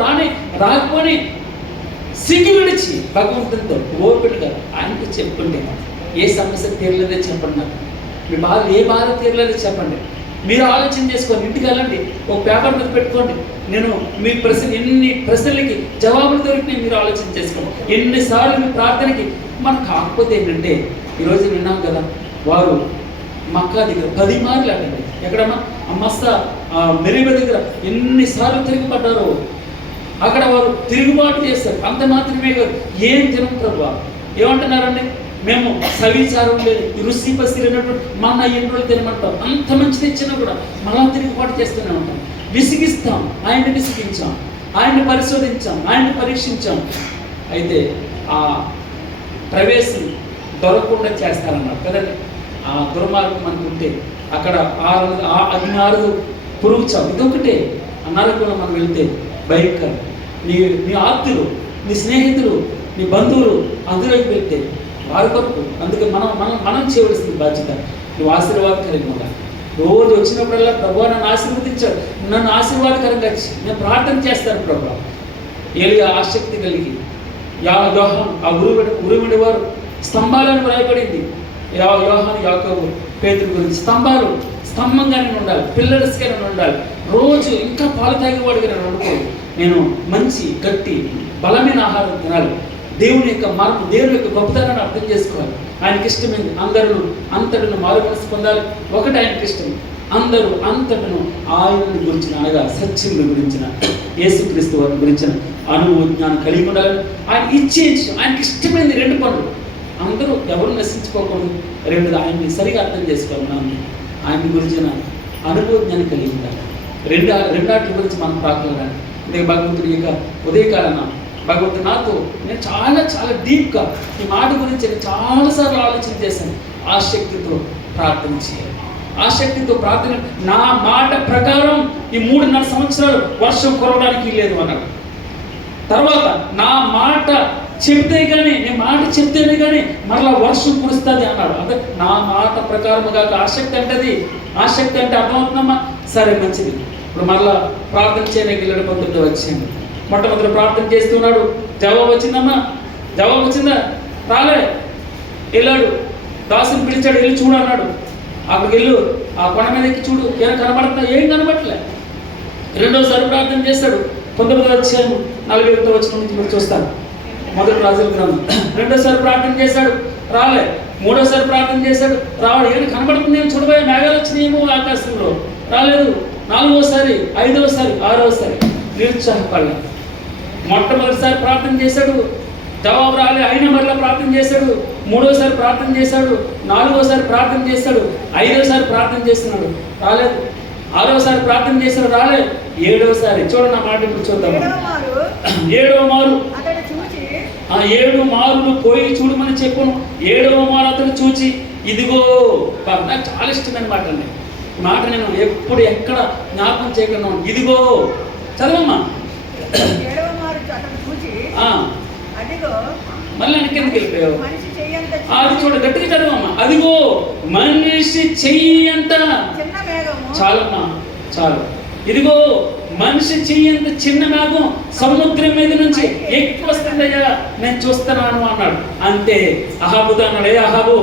రాకపోని సిగ్గు విడిచి భగవంతునితో ఓపెన్గా ఆయనతో చెప్పుకుంటే, ఏ సమస్య తీరలేదే చెప్పండి, నాకు మీ బాధ ఏ బాధ తీరలేదో చెప్పండి. మీరు ఆలోచన చేసుకోండి, ఇంటికి వెళ్ళండి, ఒక పేపర్ మీద పెట్టుకోండి. నేను మీ ఎన్ని ప్రశ్నలకి జవాబులు దొరికినాయి మీరు ఆలోచన చేసుకోండి. ఎన్నిసార్లు మీ ప్రార్థనకి మనం కాకపోతే ఏంటంటే, ఈరోజు విన్నాం కదా, వారు మక్కా దగ్గర 10 మార్లు అంటండి, ఎక్కడమ్మా మస్తా మెరీబా దగ్గర ఎన్నిసార్లు తిరిగిపడ్డారో, అక్కడ వారు తిరుగుబాటు చేస్తారు. అంత మాత్రమే కాదు, ఏం తినం ప్రభు ఏమంటున్నారండి, మేము సవిచారం లేదు, రుచి పసి లేనటువంటి మన ఎండ్రోలు తినమంటాం. అంత మంచిది ఇచ్చినా కూడా మళ్ళా తిరుగుబాటు చేస్తూనే ఉంటాం, విసిగిస్తాం, ఆయన్ని విసిగించాం, ఆయన్ని పరిశోధించాం, ఆయన్ని పరీక్షించాం. అయితే ఆ ప్రవేశం దొరకకుండా చేస్తారన్నారు కదండి. ఆ దుర్మార్గం అనుకుంటే అక్కడ ఆ అగ్నినారుడు పురుగు చావు, ఇదొకటే. ఆ నరకంలో మనం వెళ్తే భయంకరం. నీ ఆప్తులు, నీ స్నేహితులు, నీ బంధువులు అందులోకి వెళ్తే వారి కొరకు, అందుకే మనం చేయవలసిన బాధ్యత. నువ్వు ఆశీర్వాదకరంగా ఉండాలి. రోజు వచ్చినప్పుడల్లా ప్రభు నన్ను ఆశీర్వదించాడు, నన్ను ఆశీర్వాదకరంగా వచ్చి నేను ప్రార్థన చేస్తాను ప్రభు. ఏలియా ఆసక్తి కలిగి యోహాను ఆ ఉరిమిడి వారు స్తంభాలను వ్రాయబడింది. యోహాను యాకోబు పేతురు గురించి స్తంభంగానే ఉండాలి, పిల్లర్స్గానే ఉండాలి. రోజు ఇంకా పాలు తాగేవాడిగా నేను అనుకోను. నేను మంచి గట్టి బలమైన ఆహారం తినాలి. దేవుని యొక్క మార్పు, దేవుని యొక్క గొప్పతనాన్ని అర్థం చేసుకోవాలి. ఆయనకి ఇష్టమైంది అందరూ అంతటను మారు మనసు పొందాలి. ఒకటి ఆయనకి ఇష్టం, అందరూ అంతటను ఆయనను గురించిన, అనగా సత్యముల గురించిన, యేసుక్రీస్తు వారిని గురించిన అనుజ్ఞానం కలిగి ఉండాలని ఆయన ఇచ్చే ఆయనకి ఇష్టమైంది 2 పనులు. అందరూ ఎవరు నశించుకోకూడదు, 2 ఆయన్ని సరిగా అర్థం చేసుకోవాలి. ఆయన గురించిన అనుభూజ్ఞానం కలిగి ఉండాలి. రెండాటి గురించి మనం ప్రాకులాడాలి. ఇదే భగవంతుడి యొక్క ఉదయకాలన భగవంతుడు నాతో, నేను చాలా చాలా డీప్గా ఈ మాట గురించి చాలాసార్లు ఆలోచన చేశాను. ఆసక్తితో ప్రార్థన చేయాలి, ఆసక్తితో ప్రార్థన. నా మాట ప్రకారం ఈ 3.5 సంవత్సరాలు వర్షం కురవడానికి లేదు అన్నాడు. తర్వాత నా మాట చెప్తే కానీ, నేను మాట చెప్తేనే కానీ మరలా వర్షం కురుస్తుంది అన్నాడు. అంటే నా మాట ప్రకారముగా ఆసక్తి అంటే అర్థమవుతుందమ్మా. సరే మంచిది. ఇప్పుడు మరలా ప్రార్థన చేయడానికి వెళ్ళడం పొద్దున్న వచ్చింది. మొట్టమొదటి ప్రార్థన చేస్తున్నాడు, జవాబు వచ్చిందమ్మా, జవాబు వచ్చిందా? రాలే. వెళ్ళాడు, దాసుని పిలిచాడు, వెళ్ళి చూడు అన్నాడు. అక్కడికి వెళ్ళు, ఆ కొండ మీద ఎక్కి చూడు, ఏం కనబడుతుందా? ఏం కనబడలే. రెండోసారి ప్రార్థన చేస్తాడు. 19వ అధ్యాయం 41వ వచనం నుంచి మీరు చూస్తాను, మొదటి రాజుల గ్రంథం. రెండోసారి ప్రార్థన చేశాడు, రాలే. మూడోసారి ప్రార్థన చేశాడు, రావాడు. ఏమి కనబడుతుంది? ఏమి చూడబోయే మేఘాలు వచ్చినాయేమో ఆకాశంలో, రాలేదు. 4వసారి, 5వసారి, 6వసారి నిరుత్సాహపడలే. మొట్టమొదటిసారి ప్రార్థన చేశాడు, జవాబు రాలే. అయినా మరలా ప్రార్థన చేశాడు. 3వసారి ప్రార్థన చేశాడు, 4వసారి ప్రార్థన చేశాడు, 5వసారి ప్రార్థన చేస్తున్నాడు, రాలేదు. 6వసారి ప్రార్థన చేశాడు, రాలేదు. 7వసారి చూడండి, నా మాట ఇప్పుడు చూద్దాం. 7వ మారు ఆ 7 మారులు పోయి చూడమని చెప్పును. 7వ మారు అతను చూచి, ఇదిగో. నాకు చాలా ఇష్టమైన మాట అండి ఈ మాట. నేను ఎప్పుడు ఎక్కడ జ్ఞాపకం చేయకుండా, ఇదిగో. చదవమ్మా. మళ్ళీ వెనకెందుకు వెళ్ళిపోయావు? అది చూడ, గట్టిగా చదవమ్మా. అదిగో మనిషి చెయ్యంత. చాలమ్మా, చాలు. ఇదిగో మనిషి చెయ్యంత చిన్న మేఘం సముద్రం మీద నుంచి ఎక్కువ వస్తుందయ్యా, నేను చూస్తున్నాను అన్నాడు. అంతే. అహాబుతో అన్నాడు, ఏ అహాబు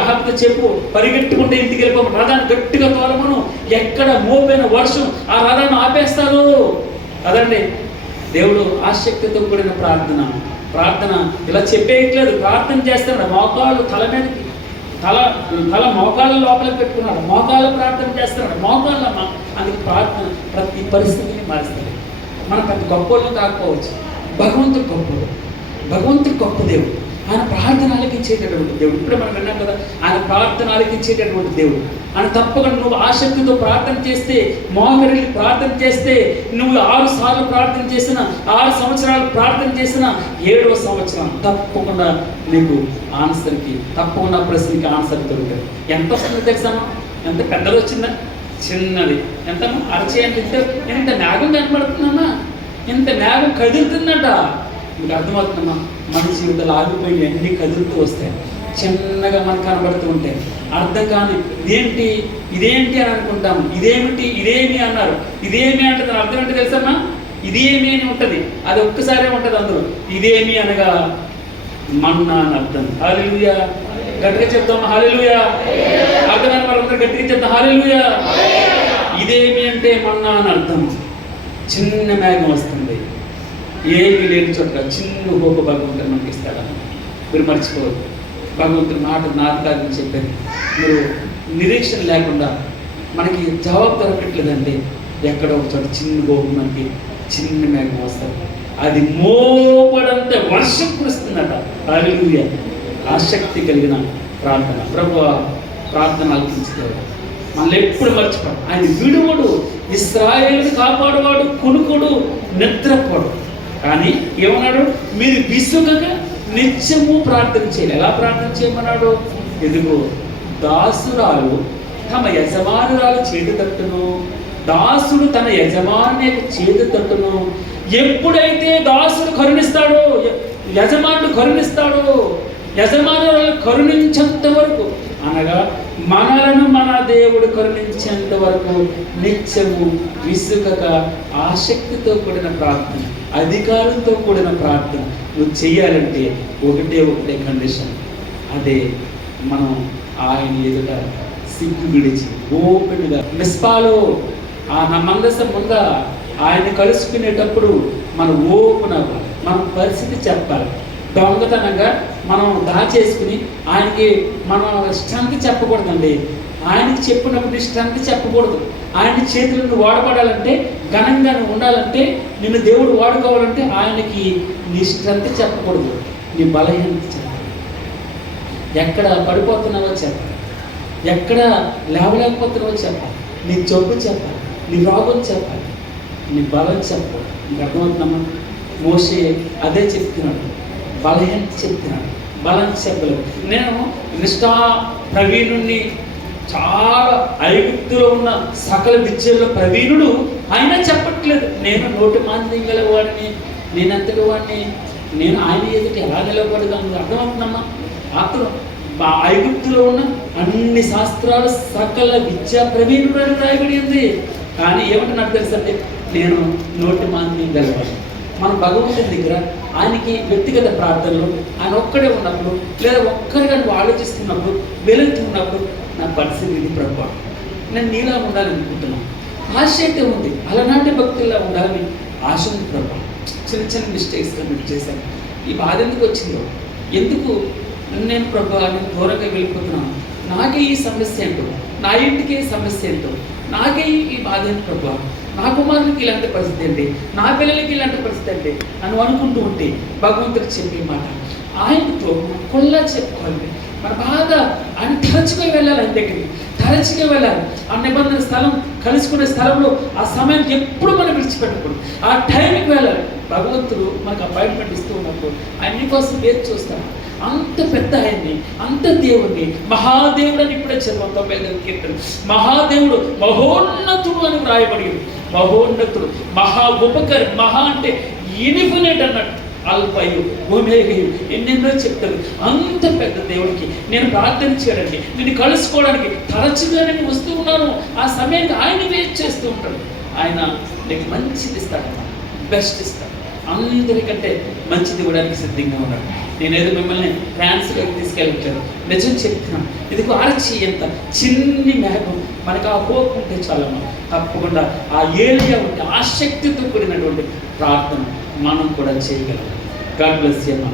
అహాబుతో చెప్పు, పరిగెట్టుకుంటే ఇంటికి వెళ్ళిపోము, రథాన్ని గట్టిగా తోలమను, ఎక్కడ మోపైన వర్షం ఆ రథాన్ని ఆపేస్తారు. అదండి దేవుడు ఆసక్తితో కూడిన ప్రార్థన ఇలా చెప్పేయట్లేదు, ప్రార్థన చేస్తున్నాడు. మోకాళ్ళు తల మీదకి, తల మోకాళ్ళ లోపలికి పెట్టుకున్నాడు, మోకాళ్ళు ప్రార్థన చేస్తున్నాడు. మోకాళ్ళమ్మ. అందుకే ప్రార్థన ప్రతి పరిస్థితిని మారుస్తుంది. మనం ప్రతి గొప్పలు కాకపోవచ్చు, భగవంతుడు గొప్ప దేవుడు. ఆయన ప్రార్థన ఆలకించేటటువంటి దేవుడు. ఇప్పుడే మనం విన్నాం కదా, ఆయన ప్రార్థన ఆలకించేటటువంటి దేవుడు. ఆయన తప్పకుండా నువ్వు ఆసక్తితో ప్రార్థన చేస్తే, మోకరిల్లి ప్రార్థన చేస్తే, నువ్వు 6 సార్లు ప్రార్థన చేసిన, 6 సంవత్సరాలు ప్రార్థన చేసిన, 7వ సంవత్సరం తప్పకుండా నీకు తప్పకుండా ప్రశ్నకి ఆన్సర్ దొరుకుతుంది. ఎంత వస్తుంది తెలుసామా? ఎంత పెద్దది వచ్చిందా? చిన్నది. ఎంత అరచేయంటే ఇంత మేఘం కనపడుతుందమ్మా. ఇంత మేఘం కదులుతుందట. మీకు అర్థమవుతుందమ్మా, మన జీవితాలు ఆగిపోయి అన్నీ కదులుతూ వస్తాయి, చిన్నగా మనకు కనబడుతూ ఉంటాయి. అర్థం కాని ఇదేంటి అని అనుకుంటాము. ఇదేమి అన్నారు. ఇదేమి అంటే దాని అర్థం ఏంటో తెలుసమ్మా? ఇదేమి అని ఉంటుంది, అది ఒక్కసారే ఉంటుంది అందులో. ఇదేమి అనగా మన్నా అని అర్థం. హల్లెలూయా, గట్టిగా చెప్తాం హల్లెలూయా. అర్థమైన వాళ్ళందరూ గట్టిగా చెప్తాం హల్లెలూయా. ఇదేమి అంటే మన్నా అని అర్థం. చిన్న మేఘం వస్తుంది, ఏమీ లేని చోట చిన్న గొప్ప భగవంతుడు మనకి ఇస్తాడని మీరు మర్చిపోవద్దు. భగవంతుడు నాది కాదని చెప్పారు. మీరు నిరీక్షణ లేకుండా మనకి జవాబు దొరకట్లేదండి. ఎక్కడో ఒక చోట చిన్న గోపు మనకి చిన్న మేఘం వస్తుంది, అది మోపడంత వర్షం కురుస్తుందట. హల్లెలూయా. ఆసక్తి కలిగిన ప్రార్థన. ప్రభువా, ప్రార్థన ఆలకించేవాడు, మనల్ని ఎప్పుడు మర్చిపోడు. ఆయన విడువడు, ఇశ్రాయేలుని కాపాడువాడు, కునుకుడు, నిద్రపోడు. కానీ ఏమన్నాడు? మీరు విసుగగా నిత్యము ప్రార్థన చేయాలి. ఎలా ప్రార్థన చేయమన్నాడు? ఎదుగో దాసురాలు తమ యజమానురాలు చేతి తట్టును, దాసుడు తన యజమాని చేతి తట్టును. ఎప్పుడైతే దాసుడు కరుణిస్తాడో, యజమానుడు కరుణిస్తాడో, యజమానురాలు కరుణించేంత వరకు, అనగా మనలను మన దేవుడు కరుణించేంత వరకు నిత్యము విసుగగా ఆసక్తితో కూడిన ప్రార్థన, అధికారంతో కూడిన ప్రార్థన నువ్వు చేయాలంటే ఒకటే కండిషన్. అదే మనం ఆయన ఎదుట సిగ్గు విడిచి ఓపెన్గా మిస్పాలో నా మందసం ముందా ఆయన కలుసుకునేటప్పుడు మనం ఓపెన్ అవ్వాలి. మన పరిస్థితి చెప్పాలి. దొంగతనంగా మనం దాచేసుకుని ఆయనకి మనం స్ట్రెంత్ చెప్పకూడదండి. ఆయనకి చెప్పినప్పుడు స్ట్రెంత్ చెప్పకూడదు. ఆయన చేతులు నువ్వు వాడబడాలంటే, ఘనంగా నువ్వు ఉండాలంటే, నిన్ను దేవుడు వాడుకోవాలంటే ఆయనకి నీ స్ట్రెంత్ చెప్పకూడదు, నీ బలహీనత చెప్పాలి. ఎక్కడ పడిపోతున్నావో చెప్పాలి, ఎక్కడ లేవలేకపోతున్నావో చెప్పాలి, నీ జబ్బు చెప్పాలి, నీ రోగం చెప్పాలి, నీ బలం చెప్పాలి. నీకు అర్థమవుతున్నామా? మోషే అదే చెప్తున్నాడు, బలహీనత చెప్తున్నాడు, బలం చెప్పలేదు. నేను నిష్ఠా ప్రవీణుణ్ణి, చాలా ఐగుప్తులో ఉన్న సకల విద్యల్లో ప్రవీణుడు, అయినా చెప్పట్లేదు. నేను నోటి మాంద్యం గలవాడిని, నేనంతటి వాడిని, నేను ఆయన ఎదుటి ఎలా నిలబడదాన్ని. అర్థమవుతుందమ్మా? అతను ఐగుప్తులో ఉన్న అన్ని శాస్త్రాలు సకల విద్యా ప్రవీణుడు అని రాయబడి ఉంది. కానీ ఏమంటున్నాడు తెలుసంటే, నేను నోటి మాంద్యం గలవాడిని. మన భగవంతుని దగ్గర ఆయనకి వ్యక్తిగత ప్రార్థనలు ఆయన ఒక్కడే ఉన్నప్పుడు, లేదా ఒక్కరిగా నువ్వు ఆలోచిస్తున్నప్పుడు, వెలుగుతున్నప్పుడు, నా పరిస్థితి ఇది ప్రభు, నేను నీలా ఉండాలనుకుంటున్నాను, ఆశ అయితే ఉంది, అలనాటి భక్తుల్లా ఉండాలని ఆశ ఉంది ప్రభు. చిన్న మిస్టేక్స్ మీరు చేశాను, ఈ బాధ ఎందుకు వచ్చిందో, ఎందుకు నేను ప్రభు నేను దూరంగా వెళ్ళిపోతున్నాను, నాకే ఈ సమస్య ఏంటో, నా ఇంటికి ఈ సమస్య ఏంటో, నాకే ఈ బాధ ఏంటి ప్రభు, నా కుమారునికి ఇలాంటి పరిస్థితి ఏంటి, నా పిల్లలకి ఇలాంటి పరిస్థితి ఏంటి అని అనుకుంటూ ఉంటే భగవంతుడికి చెప్పే మాట ఆయనతో కొల్లా చెప్పుకోవాలి. మన బాధ ఆయన తరచుకొని వెళ్ళాలి, ఆయన దగ్గరికి తరచుగా వెళ్ళాలి. ఆ నిబంధన స్థలం, కలుసుకునే స్థలంలో ఆ సమయానికి ఎప్పుడు మనం విడిచిపెట్టకూడదు, ఆ టైంకి వెళ్ళాలి. భగవంతుడు మనకు అపాయింట్మెంట్ ఇస్తూ ఉన్నప్పుడు ఆయన నీకోసం వేచి చూస్తాడు. అంత పెద్ద ఆయన్ని, అంత దేవుడిని, మహాదేవుడు అని ఇప్పుడే చదువు 95వ కీర్తన. మహాదేవుడు మహోన్నతుడు అని వ్రాయబడి, మహోన్నతుడు, మహా ఉపకరి, మహా అంటే ఇన్ఫినిట్ అన్నట్టు, అల్పయు భూమేయు ఎన్నెన్నో చెప్తారు. అంత పెద్ద దేవుడికి నేను ప్రార్థన చేయడానికి, నేను కలుసుకోవడానికి తరచుగా నేను వస్తూ ఉన్నాను. ఆ సమయాన్ని ఆయన వెయిట్ చేస్తూ ఉంటాడు. ఆయన నీకు మంచిది ఇస్తాడమ్మా, బెస్ట్ ఇస్తాడు, అందరికంటే మంచిది ఇవ్వడానికి సిద్ధంగా ఉన్నాడు. నేనేదో మిమ్మల్ని ఫ్రాన్స్లోకి తీసుకెళ్ళట్లేదు, నిజం చెప్తున్నాను. ఇదిగో ఆర్చి ఎంత చిన్ని మేఘం, మనకు ఆ హోప్ ఉంటే చాలమ్మా. తప్పకుండా ఆ ఏలియా ఉంటే ఆసక్తితో కూడినటువంటి ప్రార్థన మనం కూడా చేయగలం. గాడ్ బ్లెస్ యూ అమ్మా.